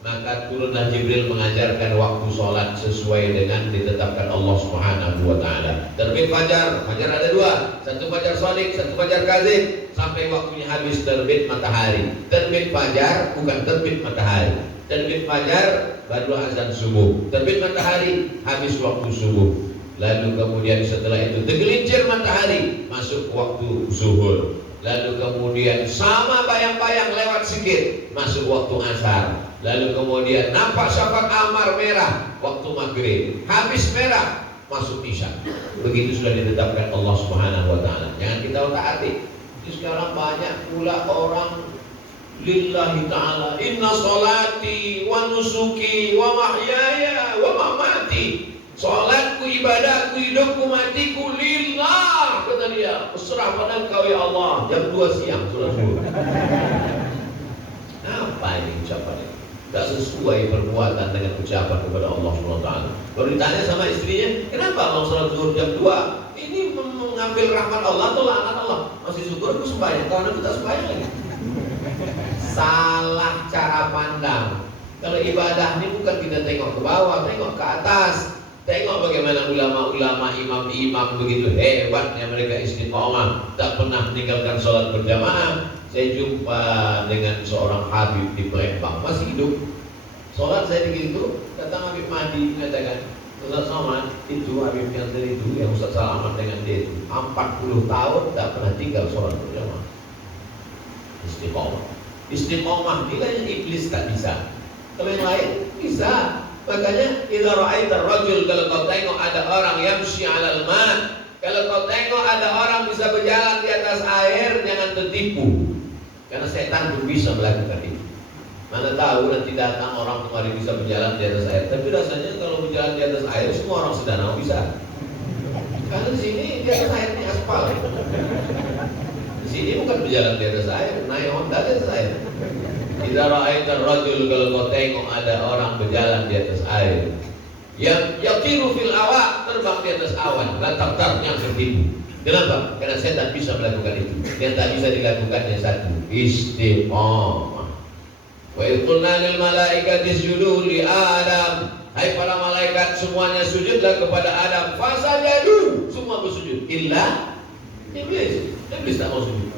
maka turunlah Jibril mengajarkan waktu sholat sesuai dengan ditetapkan Allah Subhanahu wa taala. Terbit fajar ada dua, satu fajar shadiq, satu fajar kadzib, sampai waktunya habis terbit matahari. Terbit fajar bukan terbit matahari. Terbit fajar baru azan subuh. Terbit matahari habis waktu subuh. Lalu kemudian setelah itu tergelincir matahari, masuk waktu zuhur. Lalu kemudian sama bayang-bayang lewat sedikit, masuk waktu asar. Lalu kemudian nampak syafaq ahmar merah, waktu maghrib. Habis merah, masuk isya. Begitu sudah ditetapkan Allah Subhanahu wa taala. Jangan kita otak-atik. Sekarang banyak pula orang lillahi ta'ala, inna salati wa nusuki wa mahyaya wa mamati. Salatku, ibadahku, hidupku, matiku lillah, kata dia. Berserah pada Engkau ya Allah. Jam 2 siang sudah subuh. Apa ini ucapan ini? Tak sesuai perbuatan dengan ucapan kepada Allah SWT. Baru ditanya sama istrinya, kenapa mau sholat zuhur jam 2? Ini mengambil rahmat Allah atau laknat Allah? Masih syukur aku sembahyang, kalau kita sembahyang lagi. Salah cara pandang. Kalau ibadah ini bukan kita tengok ke bawah, tengok ke atas. Tengok bagaimana ulama-ulama, imam-imam begitu hebatnya mereka istiqomah, tak pernah meninggalkan sholat berjamaah. Saya jumpa dengan seorang Habib di Palembang, masih hidup. Sholat saya begitu, datang Habib Mahdi mengatakan, Ustaz Somad, itu Habib yang tadi itu, yang Ustaz Salamat dengan dia itu 40 tahun tak pernah tinggal sholat berjamaah. Istiqomah. Istiqomah inilah yang iblis tak bisa. Kalau yang lain bisa. Makanya idza ra'aita rajul, kalau kau tengok ada orang yamshi 'alal ma', kalau kau tengok ada orang bisa berjalan di atas air, jangan tertipu. Karena setan pun bisa melakukan itu. Mana tahu nanti datang orang kemari bisa berjalan di atas air, tapi rasanya kalau berjalan di atas air semua orang sedanau bisa. Karena di sini di atas air ini aspal. Di sini bukan berjalan di atas air, naik Honda di atas air. Idza ra'aitar rajul, kalau kau tengok ada orang berjalan di atas air, yang yatiru fil awa, terbang di atas awan, la taqtar, yang tertipu. Kenapa? Karena setan bisa melakukan itu. Yang tak bisa dilakukan yang satu, istiqomah. Wa idh qulna lil malaikati isjudu li Adam. Hai para malaikat semuanya sujudlah kepada Adam. Fasajadu, semua bersujud. Illa Iblis. Iblis tak mau sujud.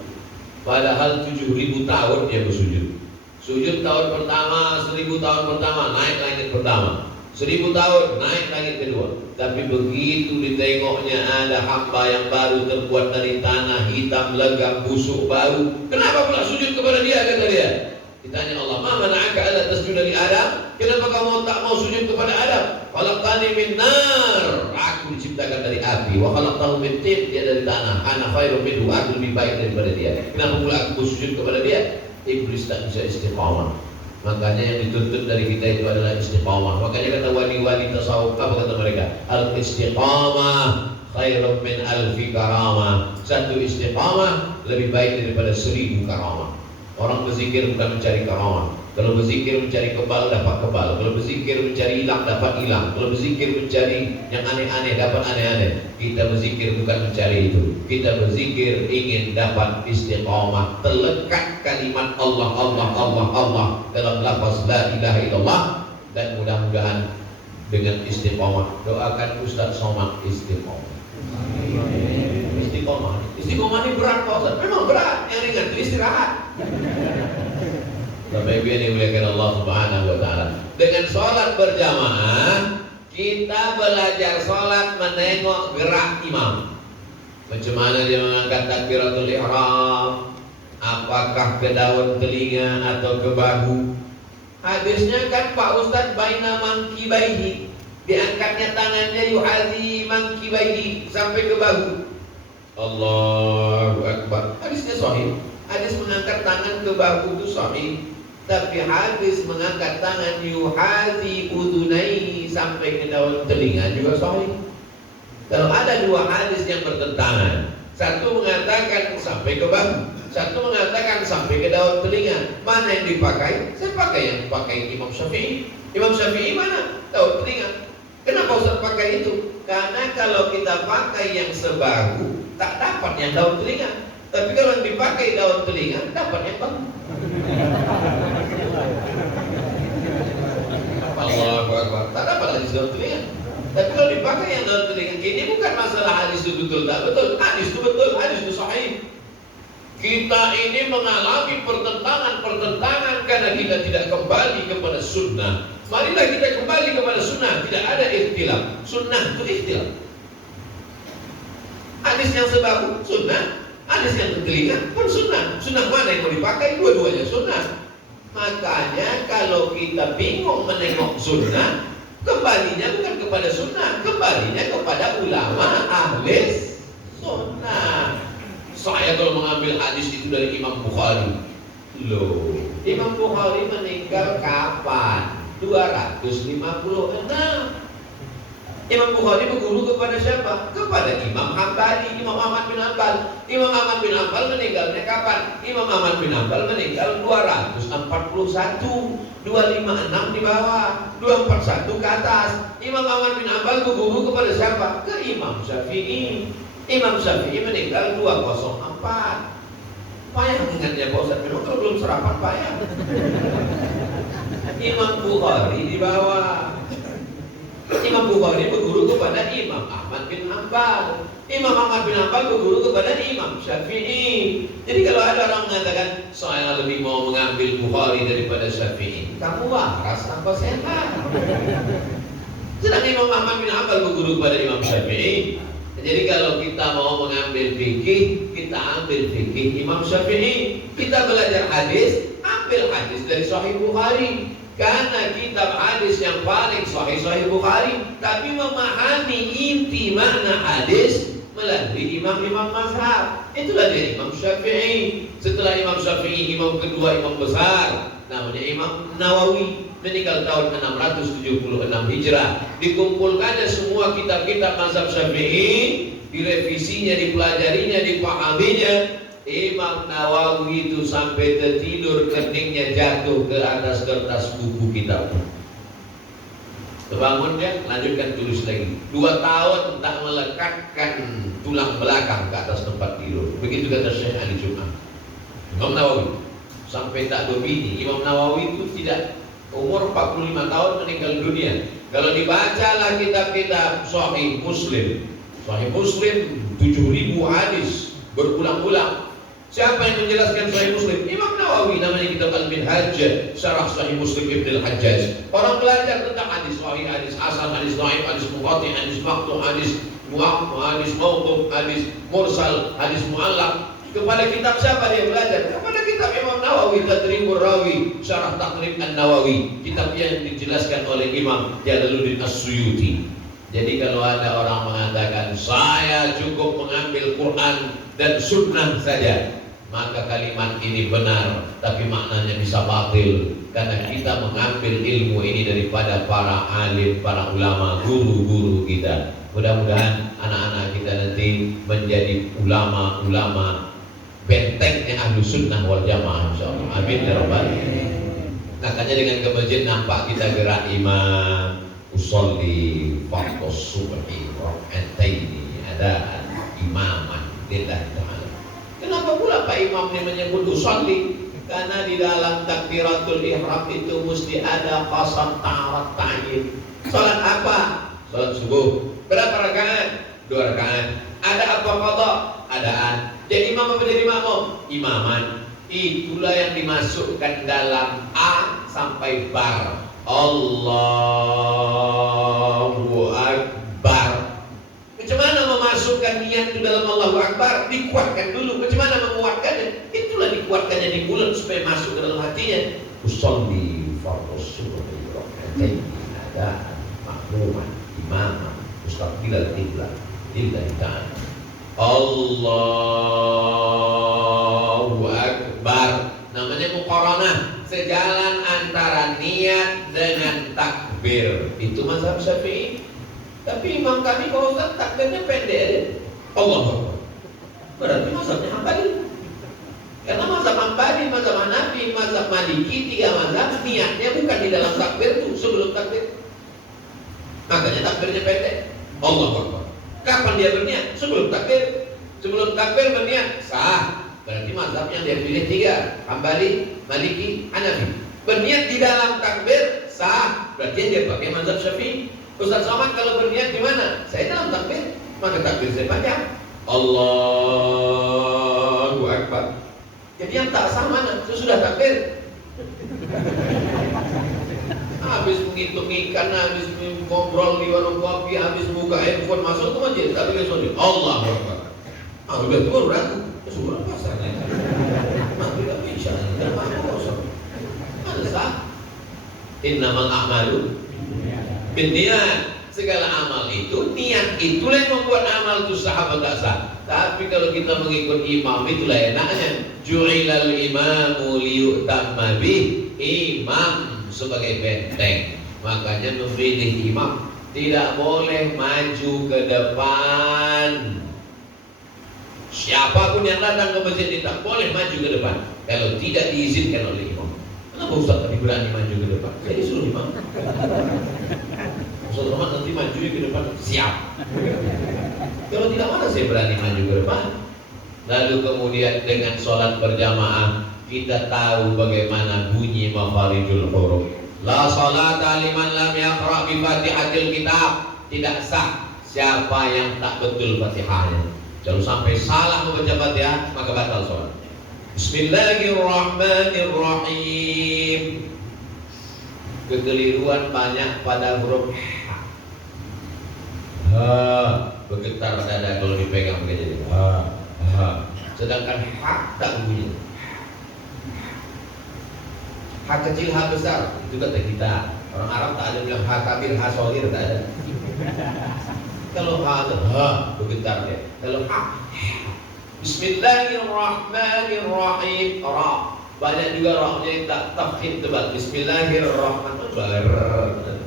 Padahal 7.000 tahun dia bersujud. Sujud tahun pertama, 1.000 tahun pertama, naik langit pertama. 1.000 tahun, naik langit kedua. Tapi begitu ditengoknya ada hamba yang baru terbuat dari tanah, hitam, legam, busuk, bau. Kenapa pula sujud kepada dia, kata dia. Ditanya Allah, ma mana'aka alla tasjuda li Adam? Kenapa kamu tak mau sujud kepada Adam? Khalaqtani min nar. Aku diciptakan dari api. Wa khalaqtahu min tin. Dia dari tanah. Ana khairum minhu. Aku lebih baik daripada dia. Kenapa pula aku sujud kepada dia? Iblis tak bisa istiqamah. Makanya yang dituntut dari kita itu adalah istiqamah. Makanya kata wali-wali tasawuf, apa kata mereka? Al-istiqamah khairum min alfi karamah. Satu istiqamah lebih baik daripada 1.000 karamah. Orang berzikir bukan mencari karamah. Kalau berzikir mencari kebal, dapat kebal. Kalau berzikir mencari hilang, dapat hilang. Kalau berzikir mencari yang aneh-aneh, dapat aneh-aneh. Kita berzikir bukan mencari itu. Kita berzikir ingin dapat istiqamah. Terlekat kalimat Allah, Allah, Allah, Allah dalam lafaz la ilaha illallah. Dan mudah-mudahan dengan istiqamah. Doakan Ustaz Somad istiqamah. Istiqamah. Istiqamah ini berat Pak Ustaz. Memang berat. Yang ringan itu istirahat. Bapak Ibu yang dimuliakan Allah Subhanahu wa taala. Dengan sholat berjamaah, kita belajar sholat menengok gerak imam. Macam mana dia mengangkat takbiratul ihram? Apakah ke daun telinga atau ke bahu? Hadisnya kan Pak Ustaz baina mankibaihi. Diangkatnya tangannya yuhazi mankibaihi sampai ke bahu. Allahu Akbar. Hadisnya sahih. Hadis mengangkat tangan ke bahu itu sahih. Tapi hadis mengangkat tangan yuhazi udunai sampai ke daun telinga juga sahih. Kalau ada dua hadis yang bertentangan, satu mengatakan sampai ke bahu, satu mengatakan sampai ke daun telinga, mana yang dipakai? Saya pakai yang dipakai Imam Syafi'i. Imam Syafi'i mana? Daun telinga. Kenapa Ustaz pakai itu? Karena kalau kita pakai yang sebahu, tak dapat yang daun telinga. Tapi kalau yang dipakai daun telinga, dapat yang bahu. Allahu Akbar. Tak dapat hadis daun telinga. Tapi kalau dipakai yang daun telinga, ini bukan masalah hadis itu betul tak betul. Hadis itu betul, hadis itu sahih. Kita ini mengalami pertentangan karena kita tidak kembali kepada sunnah. Marilah kita kembali kepada sunnah. Tidak ada ikhtilaf. Sunnah itu ikhtilaf. Hadis yang sebahu sunnah, hadis yang telinga pun sunnah. Sunnah mana yang mau dipakai? Dua-duanya sunnah. Makanya kalau kita bingung menengok sunnah, kembalinya bukan kepada sunnah, kembalinya kepada ulama ahli sunnah. Saya kalau mengambil hadis itu dari Imam Bukhari. Loh, Imam Bukhari meninggal kapan? 256. Imam Bukhari berguru kepada siapa? Kepada Imam Hambali, Imam Ahmad bin Hanbal. Imam Ahmad bin Hanbal meninggalnya kapan? Imam Ahmad bin Hanbal meninggal 241, 256 di bawah, 241 ke atas. Imam Ahmad bin Hanbal berguru kepada siapa? Ke Imam Syafi'i. Imam Syafi'i meninggal 204. Payah ingatnya Pak Ustaz, memang kalau belum sarapan payah. Imam Bukhari di bawah. Imam Bukhari berguru kepada Imam Ahmad bin Hanbal. Imam Ahmad bin Hanbal berguru kepada Imam Syafi'i. Jadi kalau ada orang mengatakan saya lebih mau mengambil Bukhari daripada Syafi'i, kamu waras apa sehat? Sedangkan Imam Ahmad bin Hanbal berguru kepada Imam Syafi'i. Jadi kalau kita mau mengambil fikih, kita ambil fikih Imam Syafi'i. Kita belajar hadis, ambil hadis dari Sahih Bukhari. Karena kitab hadis yang paling sahih Bukhari. Tapi memahami inti makna hadis melalui imam-imam mazhab. Itulah dia Imam Syafi'i. Setelah Imam Syafi'i, imam kedua, imam besar, namanya Imam Nawawi, meninggal tahun 676 Hijrah. Dikumpulkannya semua kitab-kitab mazhab Syafi'i, direvisinya, dipelajarinya, dipahaminya. Imam Nawawi itu sampai tertidur, keningnya jatuh ke atas kertas buku kitab. Terbangun dia, lanjutkan tulis lagi. 2 tahun tak melekatkan tulang belakang ke atas tempat tidur. Begitu kata Syekh Ali Jum'ah. Imam Nawawi sampai tak berbini. Imam Nawawi itu tidak umur 45 tahun meninggal dunia. Kalau dibacalah kitab-kitab Sahih Muslim, Sahih Muslim 7.000 hadis berulang-ulang. Siapa yang menjelaskan Sahih Muslim? Imam Nawawi, namanya kitab Al-Minhaj, Syarah Sahih Muslim Ibn Al-Hajjaj. Orang belajar tentang hadis sahih, hadis hasan, hadis dhaif, hadis munqati, hadis maqtu', hadis mu'am, hadis mawquf, hadis mursal, hadis mu'allaq. Kepada kitab siapa dia belajar? Kepada kitab Imam Nawawi, Tadribur Rawi, Syarah Taqrib An-Nawawi, kitab yang dijelaskan oleh Imam Jalaluddin As-Suyuti. Jadi kalau ada orang mengatakan saya cukup mengambil Quran dan Sunnah saja, maka kalimat ini benar, tapi maknanya bisa batil, karena kita mengambil ilmu ini daripada para alim, para ulama, guru-guru kita. Mudah-mudahan anak-anak kita nanti menjadi ulama-ulama bentengnya ahlu sunnah wal jamaah, insyaallah. Amin ya rabbal alamin. Makanya dengan ke masjid nampak kita gerak imam usolli fardhu subhi rak'ataini, ada imaman lillahi ta'ala. Kenapa pula Pak Imam ini menyebut usolli? Karena di dalam takbiratul ihram itu mesti ada qasam ta'arat ta'yin. Salat apa? Salat subuh. Berapa rakaat? 2 rakaat. Ada apa qada? Adaan. Jadi imam apa jadi makmum? Imaman. Itulah yang dimasukkan dalam A sampai bar. Allahu Akbar. Macam mana memasukkan niat itu dalam Allahu Akbar? Dikuatkan dulu. Macam mana menguatkannya? Itulah dikuatkannya di mulut supaya masuk ke dalam hatinya. Usolli fardhu subhi rak'ataini, ada makmuman, imaman, mustaqbilal qiblah lillahi ta'ala. Allahu Akbar. Namanya muqaranah, sejalan antara niat dengan takbir. Itu mazhab Syafi'i. Tapi imam kami kalau Ustaz takbirnya pendek aja. Allahu Akbar. Berarti mazhabnya Hambali. Karena mazhab Hambali, mazhab Hanafi, mazhab Maliki, 3 mazhab niatnya bukan di dalam takbir itu, sebelum takbir. Makanya takbirnya pendek. Allahu Akbar. Kapan dia berniat? Sebelum takbir. Sebelum takbir berniat sah. Berarti mazhab yang dia pilih 3, Hambali, Maliki, Hanafi. Berniat di dalam takbir sah. Berarti dia pakai mazhab Syafi'i. Ustaz Somad kalau berniat di mana? Saya dalam takbir, maka takbir saya panjang. Allahu Akbar. Jadi yang tak sah mana? Sesudah takbir. Habis menghitung ikan, habis ngobrol di warung kopi, habis buka handphone, masuk ke masjid, tapi kan sudah Allahu Akbar. Ah, udah tua ragu, sebulan pasarnya. Mati tak bisa, tidak mau. Mana sah? Innamal a'malu binniat. Segala amal itu niat, itulah yang membuat amal itu sah atau tak sah. Tapi kalau kita mengikut imam, itulah enaknya. Ju'ilal imamu liyu'tamma bih. Imam sebagai benteng. Makanya memilih imam tidak boleh maju ke depan. Siapapun yang datang ke masjid tidak boleh maju ke depan kalau tidak diizinkan oleh imam. Kenapa Ustaz tadi berani maju ke depan? Saya disuruh imam. Ustaz Rahmat nanti maju ke depan, siap. Kalau tidak, mana saya berani maju ke depan. Lalu kemudian dengan sholat berjamaah kita tahu bagaimana bunyi mafarijul huruf. La sholata liman lam yaqra bi fatihatil kitab. Tidak sah siapa yang tak betul fatihahnya. Kalau sampai salah membaca fatihah maka batal sholat. Bismillahirrahmanirrahim. Kekeliruan banyak pada huruf ha, bergetar dada kalau dipegang begini. Ha, ha. Sedangkan ha tak bunyi. Ha kecil, ha besar, itu kata kita. Orang Arab tak ada bilang ha kabir, ha shogir, tak ada. Kalau ha itu ha bergetar dia. Kalau ha, Bismillahirrahmanirrahim. Ra. Banyak juga ra-nya yang tak tafkhim tebal. Bismillahirrahmanirrahim.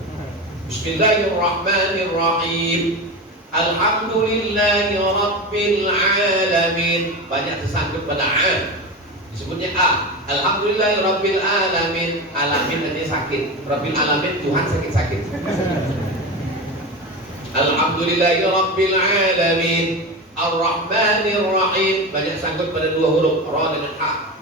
Bismillahirrahmanirrahim. Alhamdulillahi Rabbil Alamin. Banyak tersangkut pada a, disebutnya a. Alhamdulillahi Rabbil Alamin. Alamin artinya sakit. Rabbil Alamin Tuhan sakit-sakit. Alhamdulillahi Rabbil Alamin. Ar-Rahmanir Rahim. Banyak sangkut pada 2 huruf ra dengan a.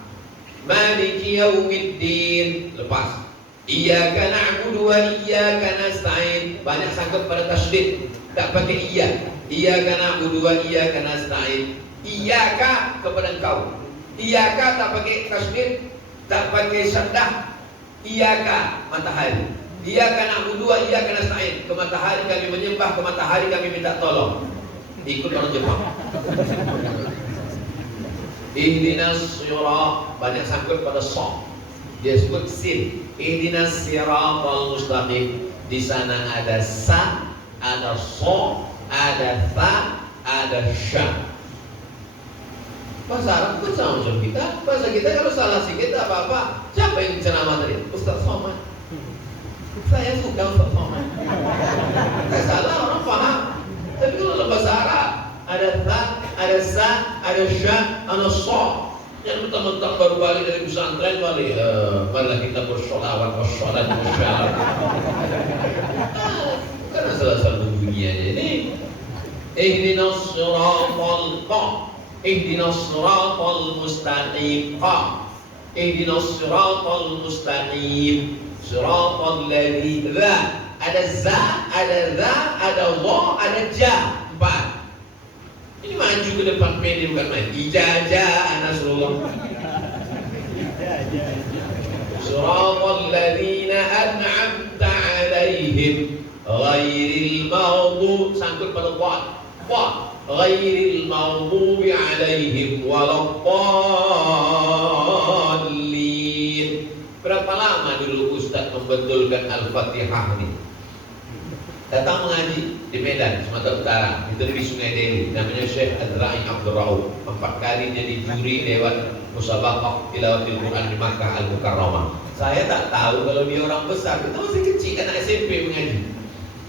Maliki yaumiddin. Lepas. Iyyaka na'budu wa iyyaka nasta'in. Banyak sangkut pada tasydid, tak pakai iya. Iyyaka na'budu wa iyyaka nasta'in. Iyyaka kepada engkau. Iyyaka tak pakai tasydid, tak pakai syaddah. Iyyaka matahari. Iyyaka na'budu wa iyyaka nasta'in. Ke matahari kami menyembah, ke matahari kami minta tolong. Ikut orang Jepang. Ihdinas sirat, banyak sangkut pada sa. Dia sebut sin. Ihdinas siratal mustaqim. Di sana ada sa, ada sa, ada tha, ada sya. Bahasa Arab pun sama macam kita. Bahasa kita kalau salah sikit apa-apa. Siapa yang ceramah tadi? Ustaz Somad. Saya suka Ustaz Somad. Saya salah, orang faham. Tapi kalau dalam bahasa Arab ada tha, ada sa, ada sya, ada sa. Yang mentang-mentang baru balik dari pesantren balik, malah kita bersolawat, bersyarat. Karena salah-salah bunyinya ini. Ihdinas siratal ihdinas siratal mustaqim. Ihdinas siratal mustaqim. Siratal ladzina. Ada za, ada za, ada wa, ada ja. 4. Ini maju ke depan pede bukan main. Ijazah Nasrullah. Siratal ladzina an'amta 'alaihim ghairil maghdub, sangkut pada wa. Ghairil maghdubi 'alaihim waladdallin. Berapa lama dulu Ustaz membetulkan Al-Fatihah ini? Datang mengaji di Medan, Sumatera Utara, itu di Sungai Deli, namanya Syekh Adrai Abdul Rauf. 4 kali jadi juri lewat musabaqah tilawatil Quran di Makkah Al-Mukarramah. Saya tak tahu kalau dia orang besar, kita masih kecil, anak SMP mengaji.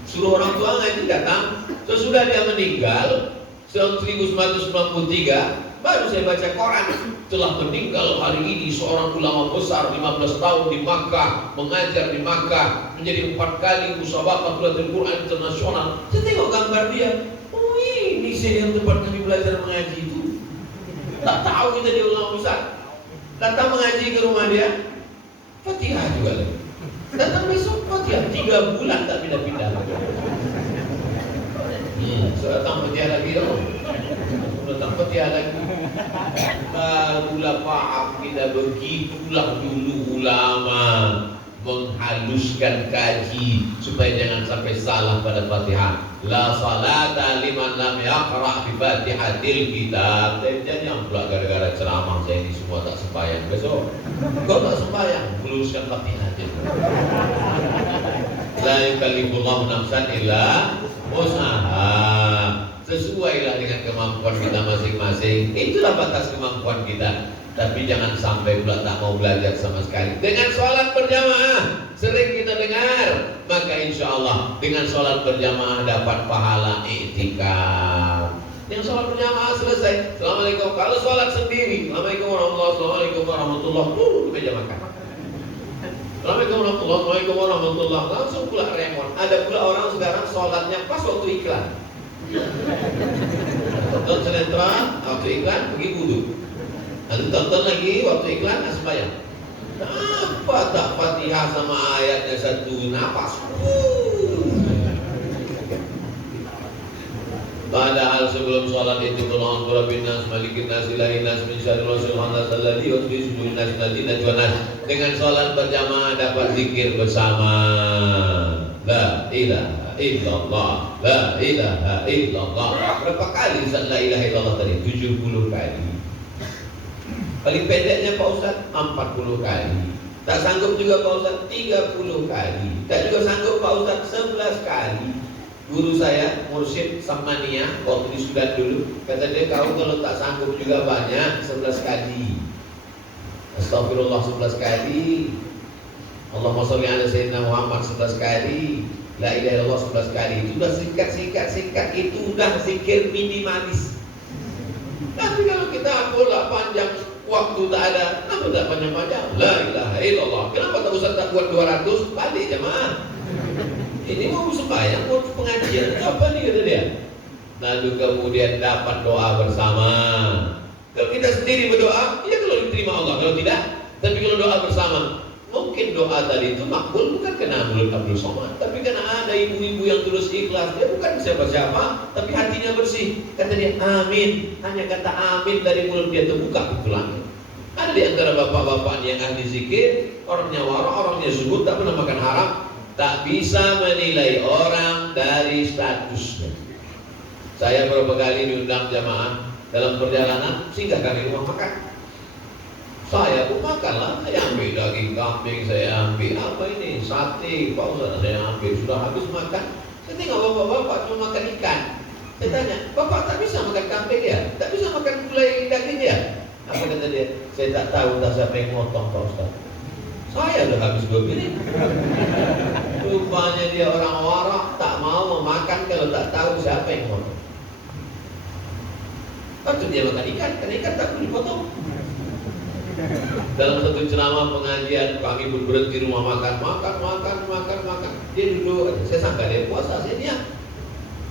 Suruh orang tua ngaji, datang. Sesudah dia meninggal tahun 1993, baru saya baca Quran. Telah meninggal hari ini seorang ulama besar 15 tahun di Makkah, mengajar di Makkah, menjadi 4 kali musabaqah tilawatil Quran internasional. Saya tengok gambar dia. Oh, ini saya yang tempat kami belajar mengaji itu. Tak tahu kita dia ulama besar. Datang mengaji ke rumah dia, Fatihah juga lagi. Datang besok Fatihah, 3 bulan tak pindah-pindah. Datang Fatihah lagi dong. Datang Fatihah lagi. Barulah paham kita, begitulah dulu ulama menghaluskan kaji supaya jangan sampai salah pada Fatihah. La salata liman lam yaqra bi Fatihatil kitab. Jangan pula gara-gara ceramah saya ini semua tak sembahyang. Besok kau tak sembahyang, luruskan Fatihah aja. La yukallifullahu nafsan illa wus'aha. Sesuailah dengan kemampuan kita masing-masing. Itulah batas kemampuan kita. Tapi jangan sampai pula tak mau belajar sama sekali. Dengan sholat berjamaah sering kita dengar, maka insya Allah dengan sholat berjamaah dapat pahala i'tikaf. Yang sholat berjamaah selesai, Assalamualaikum. Kalau sholat sendiri, Assalamualaikum warahmatullahi wabarakatuh. Assalamualaikum warahmatullahi wabarakatuh. Di meja makan. Assalamualaikum warahmatullahi. Langsung pula remon. Ada pula orang sekarang sholatnya pas waktu iklan. Tonton sinetron, waktu iklan pergi wudu. Lalu tonton lagi waktu iklan sembahyang. Apa tak Fatihah sama ayatnya satu nafas? Padahal sebelum sholat itu berdoa Rabbin nas malikin nas ilahin nas min syarril waswasil khannas alladzi yuwaswisu fi sudurin nas minal jinnati wan nas. Dengan sholat berjamaah dapat zikir bersama. La ilaha illallah, la ilaha illallah. Berapa kali Ustaz la ilaha illallah tadi? 70 kali. Paling pendeknya Pak Ustaz 40 kali. Tak sanggup juga Pak Ustaz 30 kali. Tak juga sanggup Pak Ustaz 11 kali. Guru saya, Mursyid Samania, waktu di Sudan dulu, kata dia, kau kalau tak sanggup juga banyak 11 kali. Astagfirullah 11 kali. Allahumma sholli ala sayyidina Muhammad 11 kali. La ilaha illallah 11 kali. Itu udah singkat. Itu udah zikir minimalis. Tapi kalau kita pola panjang, waktu tak ada, kenapa tak panjang-panjang? La ilaha illallah. Kenapa tak Ustaz tak buat 200? Balik jemaah. Ini mau sembahyang, mau pengajian, apa nih kata dia? Lalu kemudian dapat doa bersama. Kalau kita sendiri berdoa, ya kalau diterima Allah. Kalau tidak, Tapi kalau doa bersama, mungkin doa tadi itu makbul bukan karena mulut Abdul Somad, tapi karena ada ibu-ibu yang tulus ikhlas. Dia bukan siapa-siapa, tapi hatinya bersih. Kata dia amin. Hanya kata amin dari mulut dia terbuka pintu langit. Ada di antara bapak-bapak yang ahli zikir, orangnya wara, orangnya zuhud, tak pernah makan haram, tak bisa menilai orang dari statusnya. Saya beberapa kali diundang jamaah dalam perjalanan, singgahkan di rumah makan. Saya pun makanlah, saya ambil daging kambing, saya ambil apa ini, sate, Pak Ustaz, saya ambil, sudah habis makan. Saya tengok bapak-bapak cuma makan ikan. Saya tanya, bapak tak bisa makan kambing ya? Tak bisa makan gulai daging ya? Apa kata dia? Saya tak tahu tak siapa yang motong Pak Ustaz. Saya udah habis 2 piring. Rupanya dia orang warak, tak mau memakan kalau tak tahu siapa yang motong. Patut dia makan ikan, karena ikan tak perlu dipotong. Dalam satu ceramah pengajian kami pun berhenti rumah makan. Dia duduk, saya sangka dia puasa, saya diam.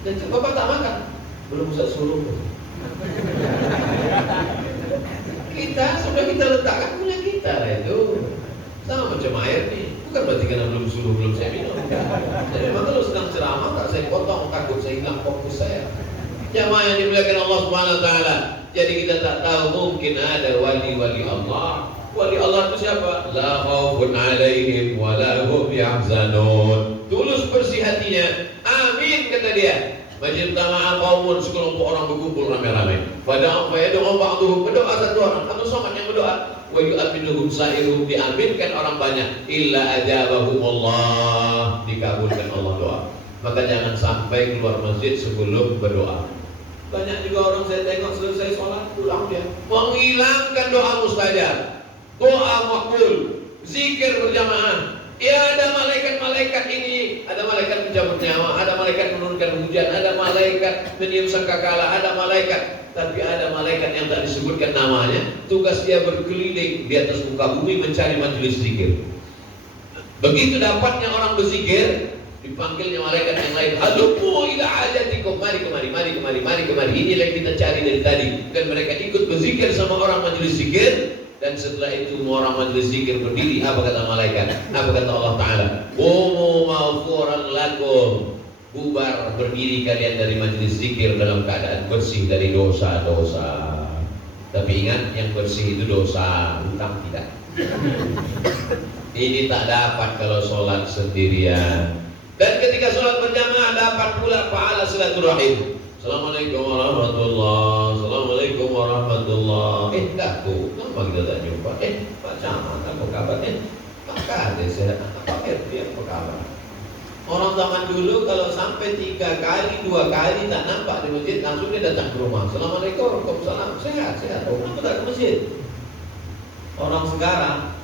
Dan bapak tak makan, belum usah suruh. Kita sudah kita letakkan punya kita lah itu. Sama macam air nih, bukan berarti karena belum suruh belum saya minum. Jadi memang kalau sedang ceramah tak saya potong, takut saya hilang fokus saya. Jamaah yang dimuliakan Allah Subhanahu Wa Taala. Jadi kita tak tahu mungkin ada wali-wali Allah. Wali Allah itu siapa? La khaufun alaihim wa la hum yahzanun. Tulus bersih hatinya. Amin kata dia. Majid tama'a qaumun, sekelompok orang berkumpul ramai-ramai. Fada'u ba'duhum, berdoa satu orang, atau Somad yang berdoa. Wa yu'minuhum sa'iruhum, diaminkan orang banyak. Illa ajabahumullah, dikabulkan Allah doa. Maka jangan sampai keluar masjid sebelum berdoa. Banyak juga orang saya tengok selesai sholat pulang dia menghilangkan doa mustajab, doa makbul, zikir berjamaah. Ya ada malaikat-malaikat ini, ada malaikat mencabut nyawa, ada malaikat menurunkan hujan, ada malaikat meniup sangkakala, ada malaikat. Tapi ada malaikat yang tak disebutkan namanya, tugas dia berkeliling di atas muka bumi mencari majelis zikir. Begitu dapatnya orang berzikir, dipanggilnya malaikat yang lain, halumu ila hajatikum, mari kemari. Inilah yang kita cari dari tadi. Dan mereka ikut berzikir sama orang majelis zikir. Dan setelah itu orang majelis zikir berdiri. Apa kata malaikat? Apa kata Allah Ta'ala? Qumu maghfuran lakum, bubar berdiri kalian dari majelis zikir dalam keadaan bersih dari dosa-dosa. Tapi ingat, yang bersih itu dosa, hutang tidak. Ini tak dapat kalau sholat sendirian. Dan ketika sholat berjamaah dapat pula pahala silaturahim. Assalamualaikum warahmatullahi, Assalamualaikum warahmatullahi. Enggak tuh, kenapa kita tak jumpa? Pak Camat, apa kabar? Pak Kades, apa dia apa kabar? Orang zaman dulu kalau sampai 3 kali, 2 kali tak nampak di masjid, langsung dia datang ke rumah. Assalamualaikum, waalaikumsalam, sehat. Oh, kenapa tak ke masjid? Orang sekarang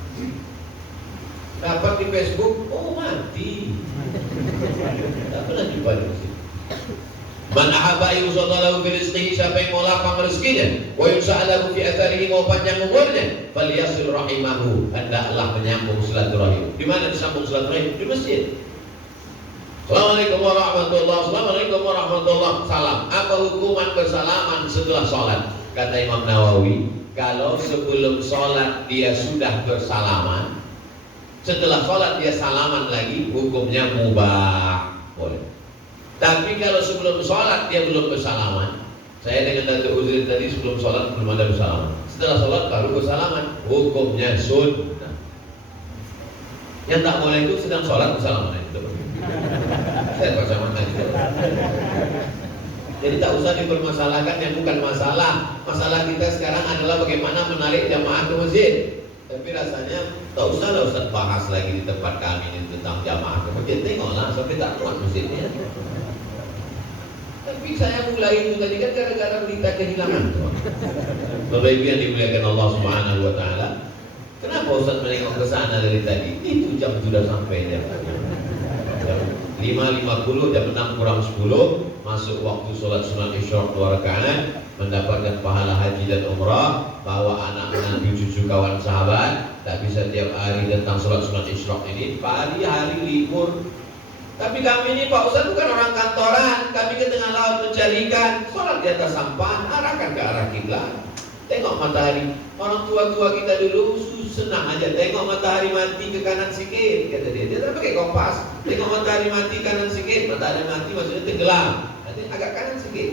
dapat di Facebook, oh mati. Tak pernah jumpa di masjid. Man ahabba yusallahu fi rizqihi, siapa yang mau lapang rezekinya, wa yusa'alahu fi atharihi, mau panjang umurnya, falyasil rahimahu, hendaklah menyambung silaturahim. Di mana disambung silaturahim? Di masjid. Assalamualaikum warahmatullahi, Assalamualaikum warahmatullahi, salam. Apa hukuman bersalaman setelah sholat? Kata Imam Nawawi, kalau sebelum sholat dia sudah bersalaman, setelah sholat dia salaman lagi, hukumnya mubah, boleh. Tapi kalau sebelum sholat dia belum bersalaman, saya dengan Datuk Uzrin tadi sebelum sholat belum ada bersalaman, setelah sholat baru bersalaman, hukumnya sunnah. Yang tak boleh itu sedang sholat bersalaman itu. Saya bersalaman itu. Jadi tak usah dipermasalahkan yang bukan masalah. Masalah kita sekarang adalah bagaimana menarik jamaah ke masjid. Tapi rasanya tak usahlah Ustaz bahas lagi di tempat kami ini tentang jamaah ke masjid. Tengoklah sampai tak kuat masjidnya. Tapi saya mulai itu tadi kan gara-gara berita kehilangan. Bapak Ibu yang dimuliakan Allah Subhanahu Wa Taala, kenapa Ustaz menengok ke sana dari tadi? Itu jam sudah sampai jam 5.50, jam 6 kurang 10 masuk waktu sholat sunat isyraq 2 rakaat, mendapatkan pahala haji dan umrah, bawa anak menantu cucu kawan sahabat. Tak bisa tiap hari tentang sholat sunat isyraq ini, hari libur. Tapi kami ini Pak Ustaz bukan orang kantoran, kami ke tengah laut mencari ikan, sholat di atas sampan, arahkan ke arah kiblat. Tengok matahari. Orang tua-tua kita dulu senang aja, tengok matahari mati ke kanan sikit, kata dia. Dia tak pakai kompas. Tengok matahari mati kanan sikit, matahari mati maksudnya tenggelam. Nanti agak kanan sikit.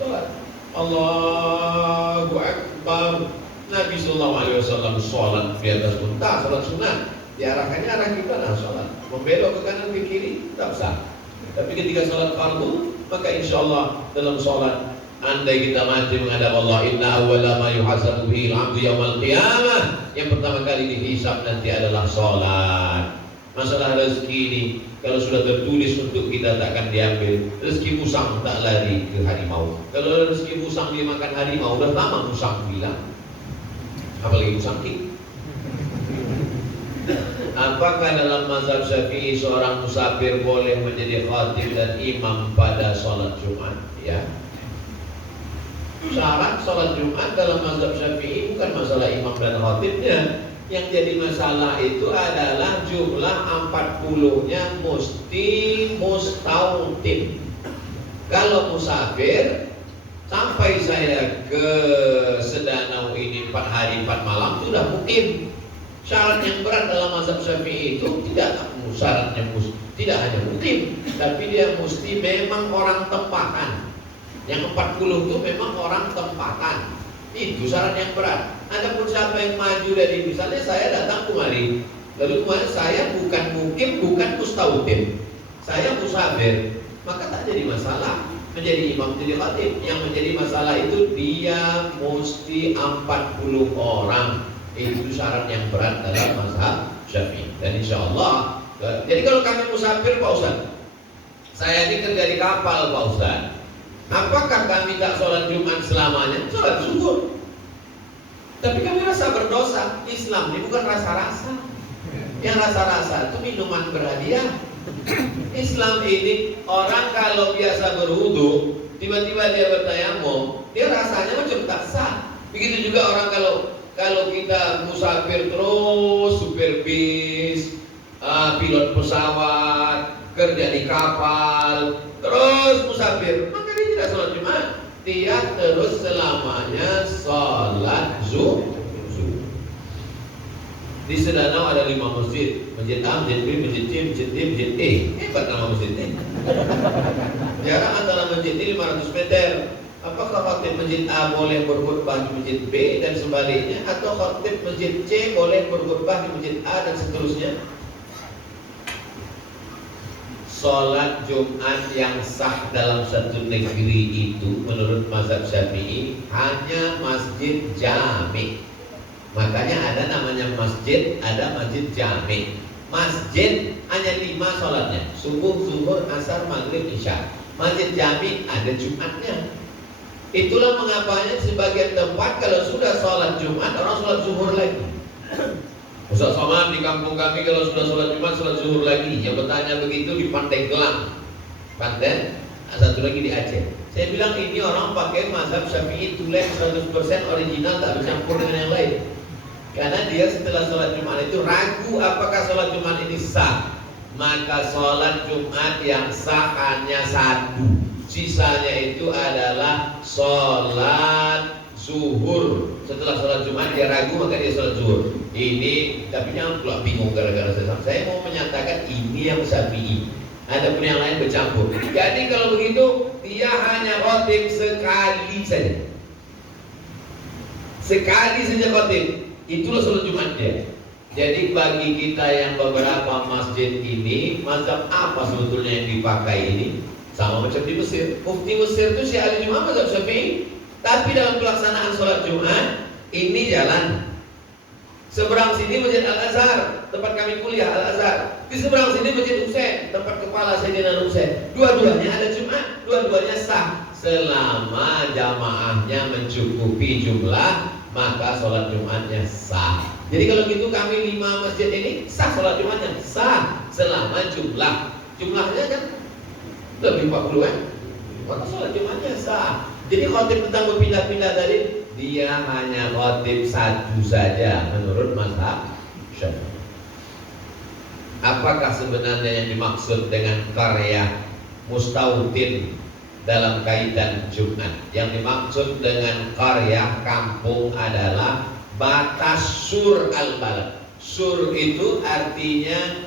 Solat. Allahu Akbar. Nabi SAW sholat di atas unta, sholat sunat. Diarahkannya arah kita sholat. Membelok ke kanan ke kiri tak usah. Tapi ketika sholat fardu, maka insya Allah dalam sholat, andai kita mati menghadap Allah, inna awwala ma yuhasabu bihi al-'abdu yaumal qiyamah, yang pertama kali dihisab nanti adalah sholat. Masalah rezeki ini, kalau sudah tertulis untuk kita takkan diambil. Rezeki musang tak lari ke harimau. Kalau rezeki musang dia makan harimau, udah lama musang bilang. Apalagi musang king. Apakah dalam mazhab Syafi'i seorang musafir boleh menjadi khatib dan imam pada sholat Jumat? Ya. Syarat sholat Jumat dalam mazhab Syafi'i bukan masalah imam dan khatibnya. Yang jadi masalah itu adalah jumlah 40-nya mesti mustautin. Kalau musafir, sampai saya ke Sedanau ini 4 hari 4 malam itu sudah mukim. Syarat yang berat dalam mazhab Syafi'i itu tidak hanya mukim, tapi dia mesti memang orang tempatan. Yang 40 itu memang orang tempatan. Itu syarat yang berat. Adapun siapa yang maju dari, misalnya saya datang kemari, lalu kemarin saya bukan mukim, bukan mustautin, saya musafir, maka tak jadi masalah menjadi imam, menjadi khatib. Yang menjadi masalah itu dia mesti 40 orang. Itu syarat yang berat dalam mazhab Syafi'i. Dan insya Allah, jadi kalau kami musafir Pak Ustaz, saya ini kerja di kapal Pak Ustaz, apakah kami tak sholat Jumat selamanya? Sholat zuhur. Tapi kami rasa berdosa. Islam ini bukan rasa-rasa. Yang rasa-rasa itu minuman berhadiah. Islam ini orang kalau biasa berwudu, tiba-tiba dia bertayamum, dia rasanya macam tak sah. Begitu juga orang kalau kita musafir terus, supir bis, pilot pesawat, kerja di kapal, terus musafir, maka dia tidak sholat Jumat. Dia terus selamanya sholat zuhur. Di Sedanau ada 5 masjid, masjid A, masjid B, masjid C, masjid D, masjid E. Hebat nama masjidnya. Jarak antara masjid ini 500 meter. Apakah khatib masjid A boleh berkhutbah di masjid B dan sebaliknya, atau khatib masjid C boleh berkhutbah di masjid A dan seterusnya? Sholat Jumat yang sah dalam satu negeri itu menurut mazhab Syafi'i hanya masjid jami. Makanya ada namanya masjid, ada masjid jami. Masjid hanya 5 sholatnya, subuh, zuhur, asar, maghrib, isya. Masjid jami ada Jumatnya. Itulah mengapanya sebagian tempat kalau sudah sholat Jumat, orang sholat zuhur lagi. Ustaz Somad di kampung kami kalau sudah sholat Jumat, sholat zuhur lagi. Yang bertanya begitu di Pandeglang, Banten, satu lagi di Aceh. Saya bilang ini orang pakai mazhab Syafi'i tulen 100% original, tak bercampur dengan yang lain. Karena dia setelah sholat Jumat itu ragu apakah sholat Jumat ini sah. Maka sholat Jumat yang sah hanya 1. Sisanya itu adalah sholat zuhur. Setelah sholat Jumat dia ragu, maka dia sholat zuhur. Ini, tapi jangan pula bingung gara-gara saya mau menyatakan ini yang Syafi'i. Ada pun yang lain bercampur. Jadi kalau begitu dia hanya khatib sekali saja. Sekali saja khatib. Itulah sholat Jumat dia. Jadi bagi kita yang beberapa masjid ini, mazhab apa sebetulnya yang dipakai ini? Sama macam di Mesir. Mufti Mesir itu Syekh Ali Jumat mazhab Syafi'i. Tapi dalam pelaksanaan sholat Jumat ini jalan. Seberang sini Masjid Al-Azhar, tempat kami kuliah Al-Azhar. Di seberang sini Masjid Husain, tempat kepala Sayyidina Husain. Dua-duanya ada Jumat, dua-duanya sah. Selama jamaahnya mencukupi jumlah, maka sholat Jumatnya sah. Jadi kalau gitu kami 5 masjid ini sah sholat Jumatnya, sah selama jumlahnya kan lebih 40 kan? Maka sholat Jumatnya sah. Jadi khatib tentang berpindah-pindah tadi, dia hanya khatib 1 saja menurut mazhab Syafi'i. Apakah sebenarnya yang dimaksud dengan karya mustautin dalam kaitan Jumat. Yang dimaksud dengan qaryah kampung adalah batas sur al-balad. Sur itu artinya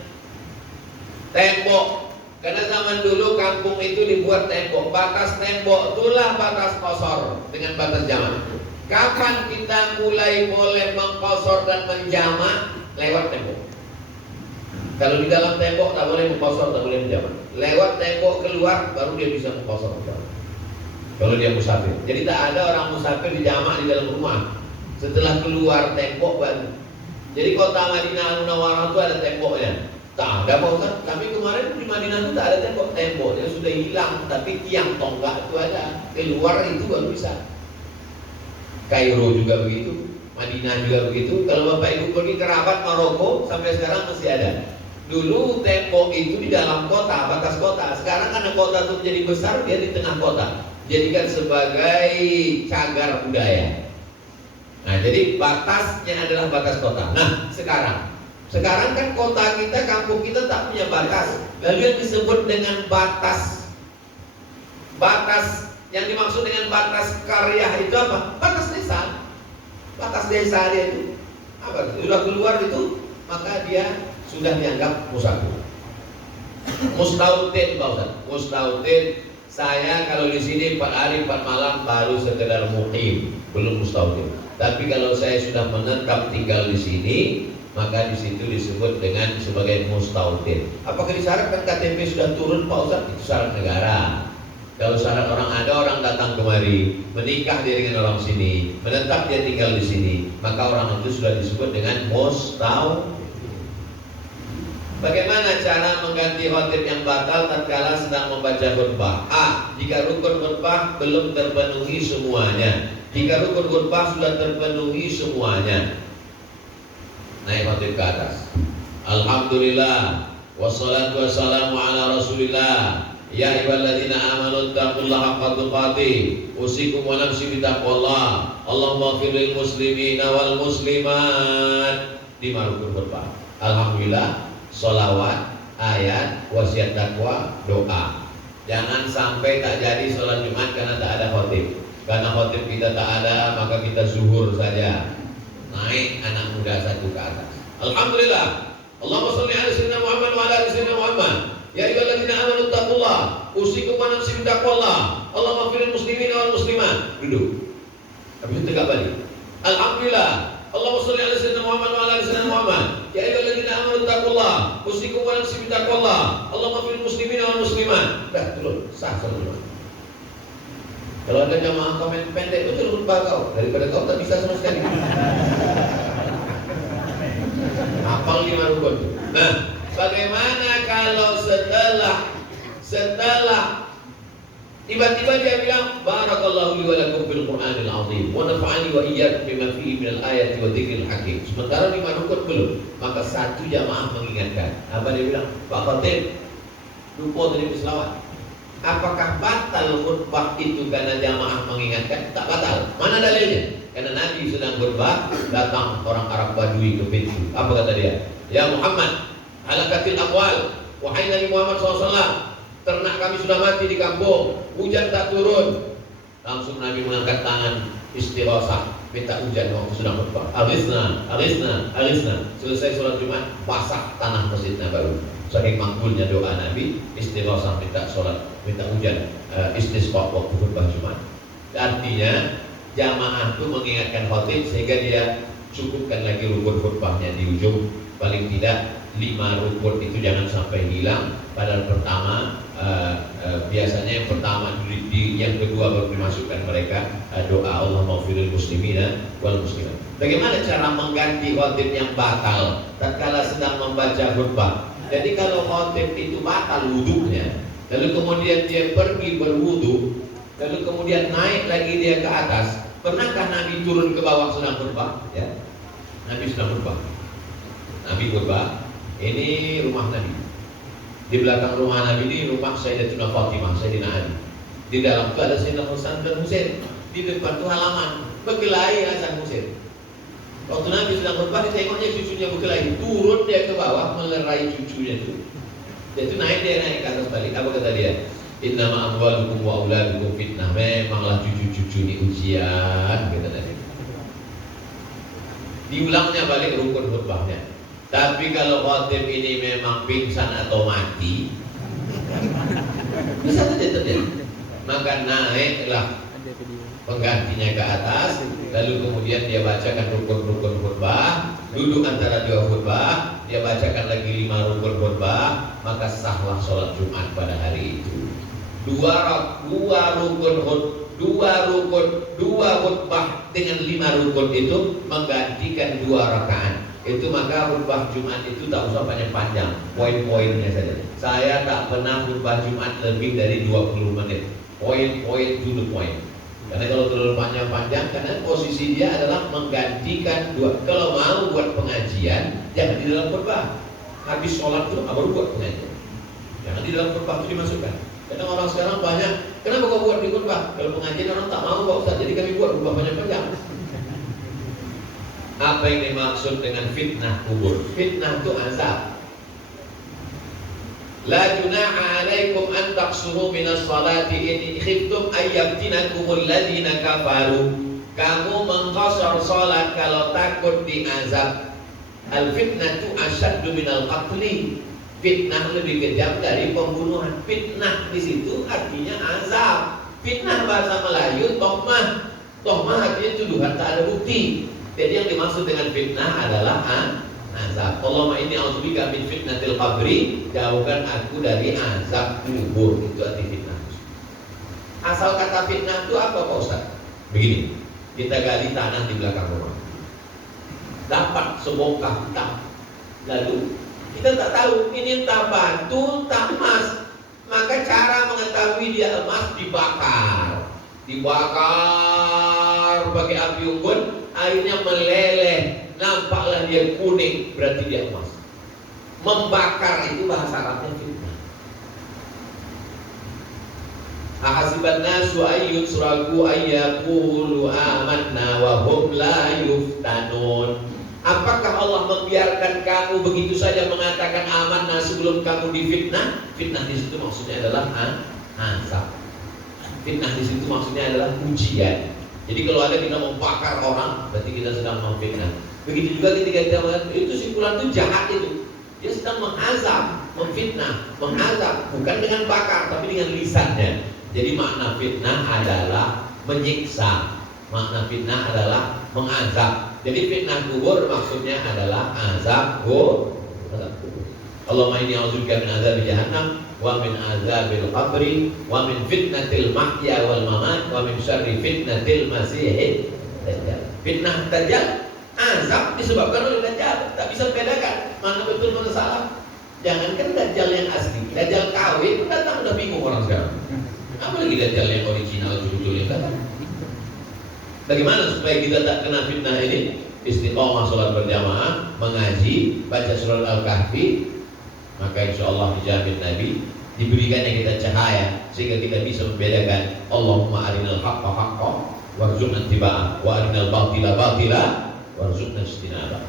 tembok. Karena zaman dulu kampung itu dibuat tembok. Batas tembok itulah batas qasar dengan batas jamak. Kapan kita mulai boleh mengqasar dan menjamak? Lewat tembok. Kalau di dalam tembok tak boleh mengqasar, tak boleh menjamak. Lewat tembok keluar baru dia bisa mengqasar. Kalau dia musafir. Jadi tak ada orang musafir dijamak di dalam rumah. Setelah keluar tembok baru. Jadi kota Madinah Al-Munawwarah itu ada temboknya. Tak ada Pak Ustaz. Kami kemarin di Madinah itu tak ada tembok. Temboknya sudah hilang, tapi tiang tonggak itu ada. Keluar itu baru bisa. Kairo juga begitu, Madinah juga begitu. Kalau Bapak Ibu pergi ke Rabat, Maroko, sampai sekarang masih ada. Dulu tembok itu di dalam kota, batas kota. Sekarang karena kota itu menjadi besar, dia di tengah kota. Jadikan sebagai cagar budaya. Nah, jadi batasnya adalah batas kota. Nah, sekarang kan kota kita, kampung kita tak punya batas. Lalu yang disebut dengan batas yang dimaksud dengan batas qaryah itu apa? Batas desa. Batas desa dia itu apa? Sudah keluar itu, maka dia sudah dianggap musafir. Mustautin, Pak Ustaz. Mustautin, saya kalau di sini 4 hari 4 malam baru sekedar muqim, belum mustautin. Tapi kalau saya sudah menetap tinggal di sini, maka di situ disebut dengan sebagai mustautin. Apakah disyaratkan KTP sudah turun, Pak Ustaz? Itu syarat negara. Kalau syarat ada orang datang kemari, menikah dia dengan orang sini, menetap dia tinggal di sini, maka orang itu sudah disebut dengan mustautin. Bagaimana cara mengganti khatib yang batal tatkala sedang membaca khutbah? A. Jika rukun khutbah belum terpenuhi semuanya. Jika rukun khutbah sudah terpenuhi semuanya, naik khatib ke atas. Alhamdulillah, wassalatu wassalamu ala Rasulillah. Ya ayyuhalladzina amanu taqullaha haqqa tuqatih, usikum wa nafsi bittaqwallah. Allahumma ighfir lil muslimina wal muslimat. 5 rukun khutbah. Alhamdulillah, sholawat, ayat, wasiat takwa, doa. Jangan sampai tak jadi sholat Jumat karena tak ada khatib. Karena khatib kita tak ada, maka kita zuhur saja. Naik anak muda satu ke atas. Alhamdulillah. Allahumma sholli ala sayyidina Muhammad wa ala ali sayyidina Muhammad. Ya ayyuhalladzina amanu taqullah, usikum wa nafsi bittaqwallah. Allahumma ighfir lil muslimina wal muslimat. Duduk. Habis itu tegak balik. Alhamdulillah. Allahumma sholli ala sayyidina Muhammad wa ala ali sayyidina Muhammad. Ya ayyuhalladzina amanu taqullah, usikum wa nafsi bittaqwallah. Allahumma ighfir lil muslimina wal muslimat. Dah turun, sah salat. Kalau ada jamaah komen pendek, betul khutbah kau daripada kau tak bisa sama sekali. Hafal 5 rukun. Nah, bagaimana kalau setelah tiba-tiba dia bilang barakallahu li wa lakum fil Qur'anil azim wa nafa'ani wa iyyakum bima fihi minal ayati wa dzikril hakim. Sementara 5 rukun belum, maka satu jamaah mengingatkan. Apa dia bilang? Pak Khatib, lupa tadi selawat. Apakah batal khutbah itu karena jamaah mengingatkan? Tak batal. Mana dalilnya? Karena Nabi sedang khutbah, datang orang Arab Badui ke pintu. Apa kata dia? Ya Muhammad, halakatil amwal, wahai Nabi Muhammad SAW, ternak kami sudah mati di kampung, hujan tak turun. Langsung Nabi mengangkat tangan istighosah, minta hujan waktu sedang khutbah. Aghithna, aghithna, aghithna. Selesai sholat Jumat, basah tanah Masjid Nabawi. Saking makbulnya doa Nabi, istighosah minta sholat, minta hujan, istisqa waktu khutbah Jumat. Artinya jamaah itu mengingatkan khatib sehingga dia cukupkan lagi rukun khutbahnya di ujung. Paling tidak 5 rukun itu jangan sampai hilang. Padahal pertama biasanya yang pertama yang kedua baru dimasukkan mereka doa Allahumma ighfir lil muslimina wal muslimat. Bagaimana cara mengganti khatib yang batal tatkala sedang membaca khutbah? Jadi kalau khatib itu batal wudunya, lalu kemudian dia pergi berwudu, lalu kemudian naik lagi dia ke atas, pernahkah Nabi turun ke bawah sedang khutbah? Ya, Nabi sedang khutbah. Nabi khutbah. Ini rumah Nabi. Di belakang rumah Nabi ini rumah Sayyidatina Fatimah, Sayyidina Ali. Di dalam itu ada Sayyidina Hasan dan Husain. Di depan itu halaman berkelahi Hasan Husain. Waktu Nabi sedang khutbah, ditengoknya cucunya berkelahi, turun dia ke bawah melerai cucunya itu. Dia itu naik ke atas balik. Apa kata dia? Innama amwalukum wa auladukum fitnah. Memanglah cucu-cucu ini ujian, kata Nabi. Diulangnya balik rukun khutbahnya. Tapi kalau khotib ini memang pingsan atau mati, bisa saja terjadi. Maka naiklah penggantinya ke atas, lalu kemudian dia bacakan rukun-rukun khutbah, duduk antara dua khutbah, dia bacakan lagi 5 rukun khutbah, maka sahlah sholat Jumat pada hari itu. Dua khutbah dengan 5 rukun itu menggantikan 2 rakaat. Itu maka khutbah Jumat itu tak usah panjang-panjang, poin-poinnya saja. Saya tak pernah khutbah Jumat lebih dari 20 menit. Poin-poin dulu poin. Karena kalau terlalu panjang-panjang, karena posisi dia adalah menggantikan 2. Kalau mau buat pengajian, jangan di dalam khutbah. Habis sholat itu baru buat pengajian. Jangan di dalam khutbah itu dimasukkan. Karena orang sekarang banyak, kenapa kau buat di khutbah? Kalau pengajian orang tak mau Pak Ustaz, jadi kami buat khutbah panjang-panjang. Apa yang dimaksud dengan fitnah kubur? Fitnah itu azab. La junaha alaikum an taqsuru minas salati in khiftum ayyabtinakumul ladina kafaru. Kamu mengqasar salat kalau takut diazab. Al fitnatu asyaddu minal qatli. Fitnah lebih kejam dari pembunuhan. Fitnah di situ artinya azab. Fitnah bahasa Melayu tohmah. Tohmah artinya tuduhan tak ada bukti. Jadi yang dimaksud dengan fitnah adalah azab. Allahumma inni a'udzubika min fitnatil qabri, jauhkan aku dari azab kubur. Itu arti fitnah. Asal kata fitnah itu apa Pak Ustaz? Begini, kita gali tanah di belakang rumah, dapat sebongkah hitam. Lalu kita tak tahu ini entah batu, entah emas. Maka cara mengetahui dia emas dibakar pakai api unggun, airnya meleleh, nampaklah dia kuning, berarti dia emas. Membakar itu bahasa Arabnya fitnah. Ahasiban nasu ayyut suraku ayyakulu amanna wa hum la yuftanun. Apakah Allah membiarkan kamu begitu saja mengatakan amanah sebelum kamu difitnah? Fitnah di situ maksudnya adalah azab. Fitnah di situ maksudnya adalah ujian. Jadi kalau ada kita membakar orang, berarti kita sedang memfitnah. Begitu juga ketika kita mengatakan itu si fulan itu jahat itu, dia sedang mengazab, memfitnah, mengazab bukan dengan bakar tapi dengan lisannya. Jadi makna fitnah adalah menyiksa, makna fitnah adalah mengazab. Jadi fitnah kubur maksudnya adalah azab kubur. Allahumma inni a'udzubika min azab jahannam wa min azabil qabri wa min fitnatil mahya wal mamat wa min syarri fitnatil masih dajjal. Fitnah dajjal azab disebabkan oleh dajjal. Tak bisa membedakan mana betul mana salah. Jangankan dajjal yang asli, dajjal KW datang udah bingung orang sekarang. Apalagi dajjal yang original jujur yang datang. Bagaimana supaya kita tak kena fitnah ini? Istiqomah sholat berjamaah, mengaji, baca surah Al-Kahfi, maka insya Allah dijamin Nabi diberikannya kita cahaya sehingga kita bisa membedakan. Allahumma arinal haqqa haqqa warzuqna ittiba'ah wa arinal batila batila warzuqna ijtinabah.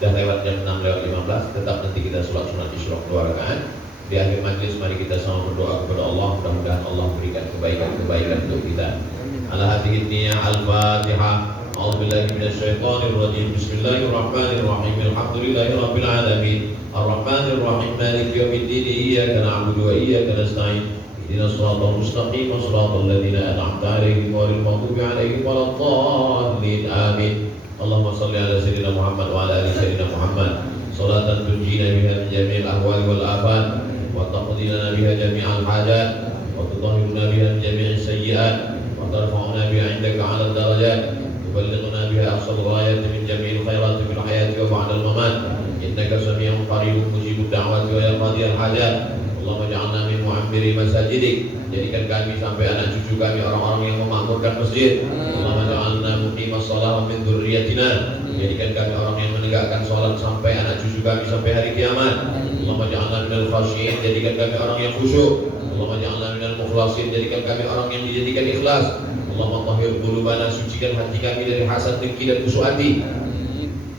Sudah lewat jam 6:15, tetap nanti kita sholat sunat isyraq 2 rakaat. Di akhir majlis mari kita sama berdoa kepada Allah, mudah-mudahan Allah berikan kebaikan-kebaikan untuk kita. Ala hadhihi niyah al-Fatihah. A'udzu billahi minasyaitonir rajim. Bismillahirrahmanirrahim. Alhamdulillahirabbil alamin. Arrahmanir rahim. Maliki yaumiddin. Iyyaka na'budu wa iyyaka nasta'in. Ihdinas siratal mustaqim. Shiratal ladzina an'amta 'alaihim ghairil maghdubi 'alaihim waladdallin. Amin. Allahumma shalli ala sayyidina Muhammad wa ala ali sayyidina Muhammad. Salatan tunjina biha min jami'il ahwali wal afat wa taqdi lana biha jami'al hajat wa tutahhiruna biha min jami'is sayyi'at wa tarfa'una biha 'indaka 'alal darajat. بلغنا بها أقصى الغايات من جميع الخيرات في الحياة وبعد الممات إنك سميع قريب مجيب الدعوات ويا قاضي الحاجات اللهم اجعلنا من معمري مساجدك. Jadikan kami sampai anak cucu kami orang-orang yang memakmurkan masjid. Allahumma ja'alna muqimas shalah min dzurriyyatina. Jadikan kami orang yang menegakkan salat sampai anak cucu kami sampai hari kiamat. Allahumma ja'alna minal khashiyin. Jadikan kami orang yang khusyuk. Allahumma ja'alna minal mukhlasin. Jadikan kami orang yang dijadikan ikhlas. Allahumma tahhir qulubana, sucikan hati kami dari hasad, dengki dan busuk hati.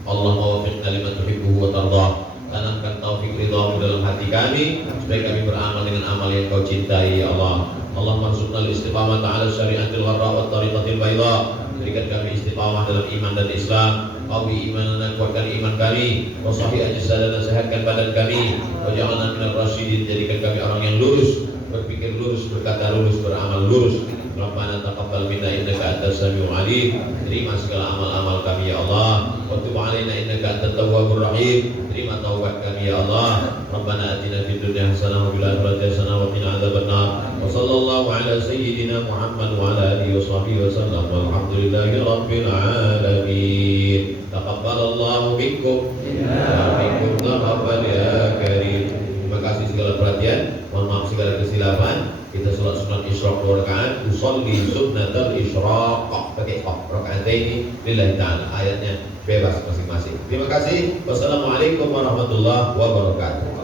Allahumma waffiqna lima tuhibbu wa tardah. Tanamkan taufik ridhamu dalam hati hati kami supaya kami beramal dengan amal yang Kau cintai ya Allah. Allahumma arzuqna al-istiqamah ala syariatil warra wa tariqatil bayda. Berikan kami istiqamah dalam iman dan Islam. Qawi imanana, kuatkan iman kami. Wa sahih ajsadana, sehatkan badan kami. Wa ja'alna minal rasyidin, jadikan kami orang yang lurus, berpikir lurus, berkata lurus, beramal lurus. Rabbana taqabbal minna innaka antas samiul alim. Terima segala amal-amal kami ya Allah. Wa tub 'alaina innaka antat tawwabur rahim. Terima taubat kami ya Allah. Rabbana atina fid dunya hasanah wa fil akhirati hasanah wa qina adzabannar. Wa sallallahu ala sayyidina Muhammad wa ala alihi wa sahbihi wa sallam. Walhamdulillahi rabbil alamin. Taqabbalallahu minkum wa minkum taqabbal ya karim. Terima kasih segala perhatian. Mohon maaf segala kesilapan. Kita sholat sunat isyraq 2 rakaat. Usolli sunnatal isyraq pakai rakaat ini lillahi ta'ala. Ayatnya bebas masing-masing. Terima kasih. Wassalamualaikum warahmatullahi wabarakatuh.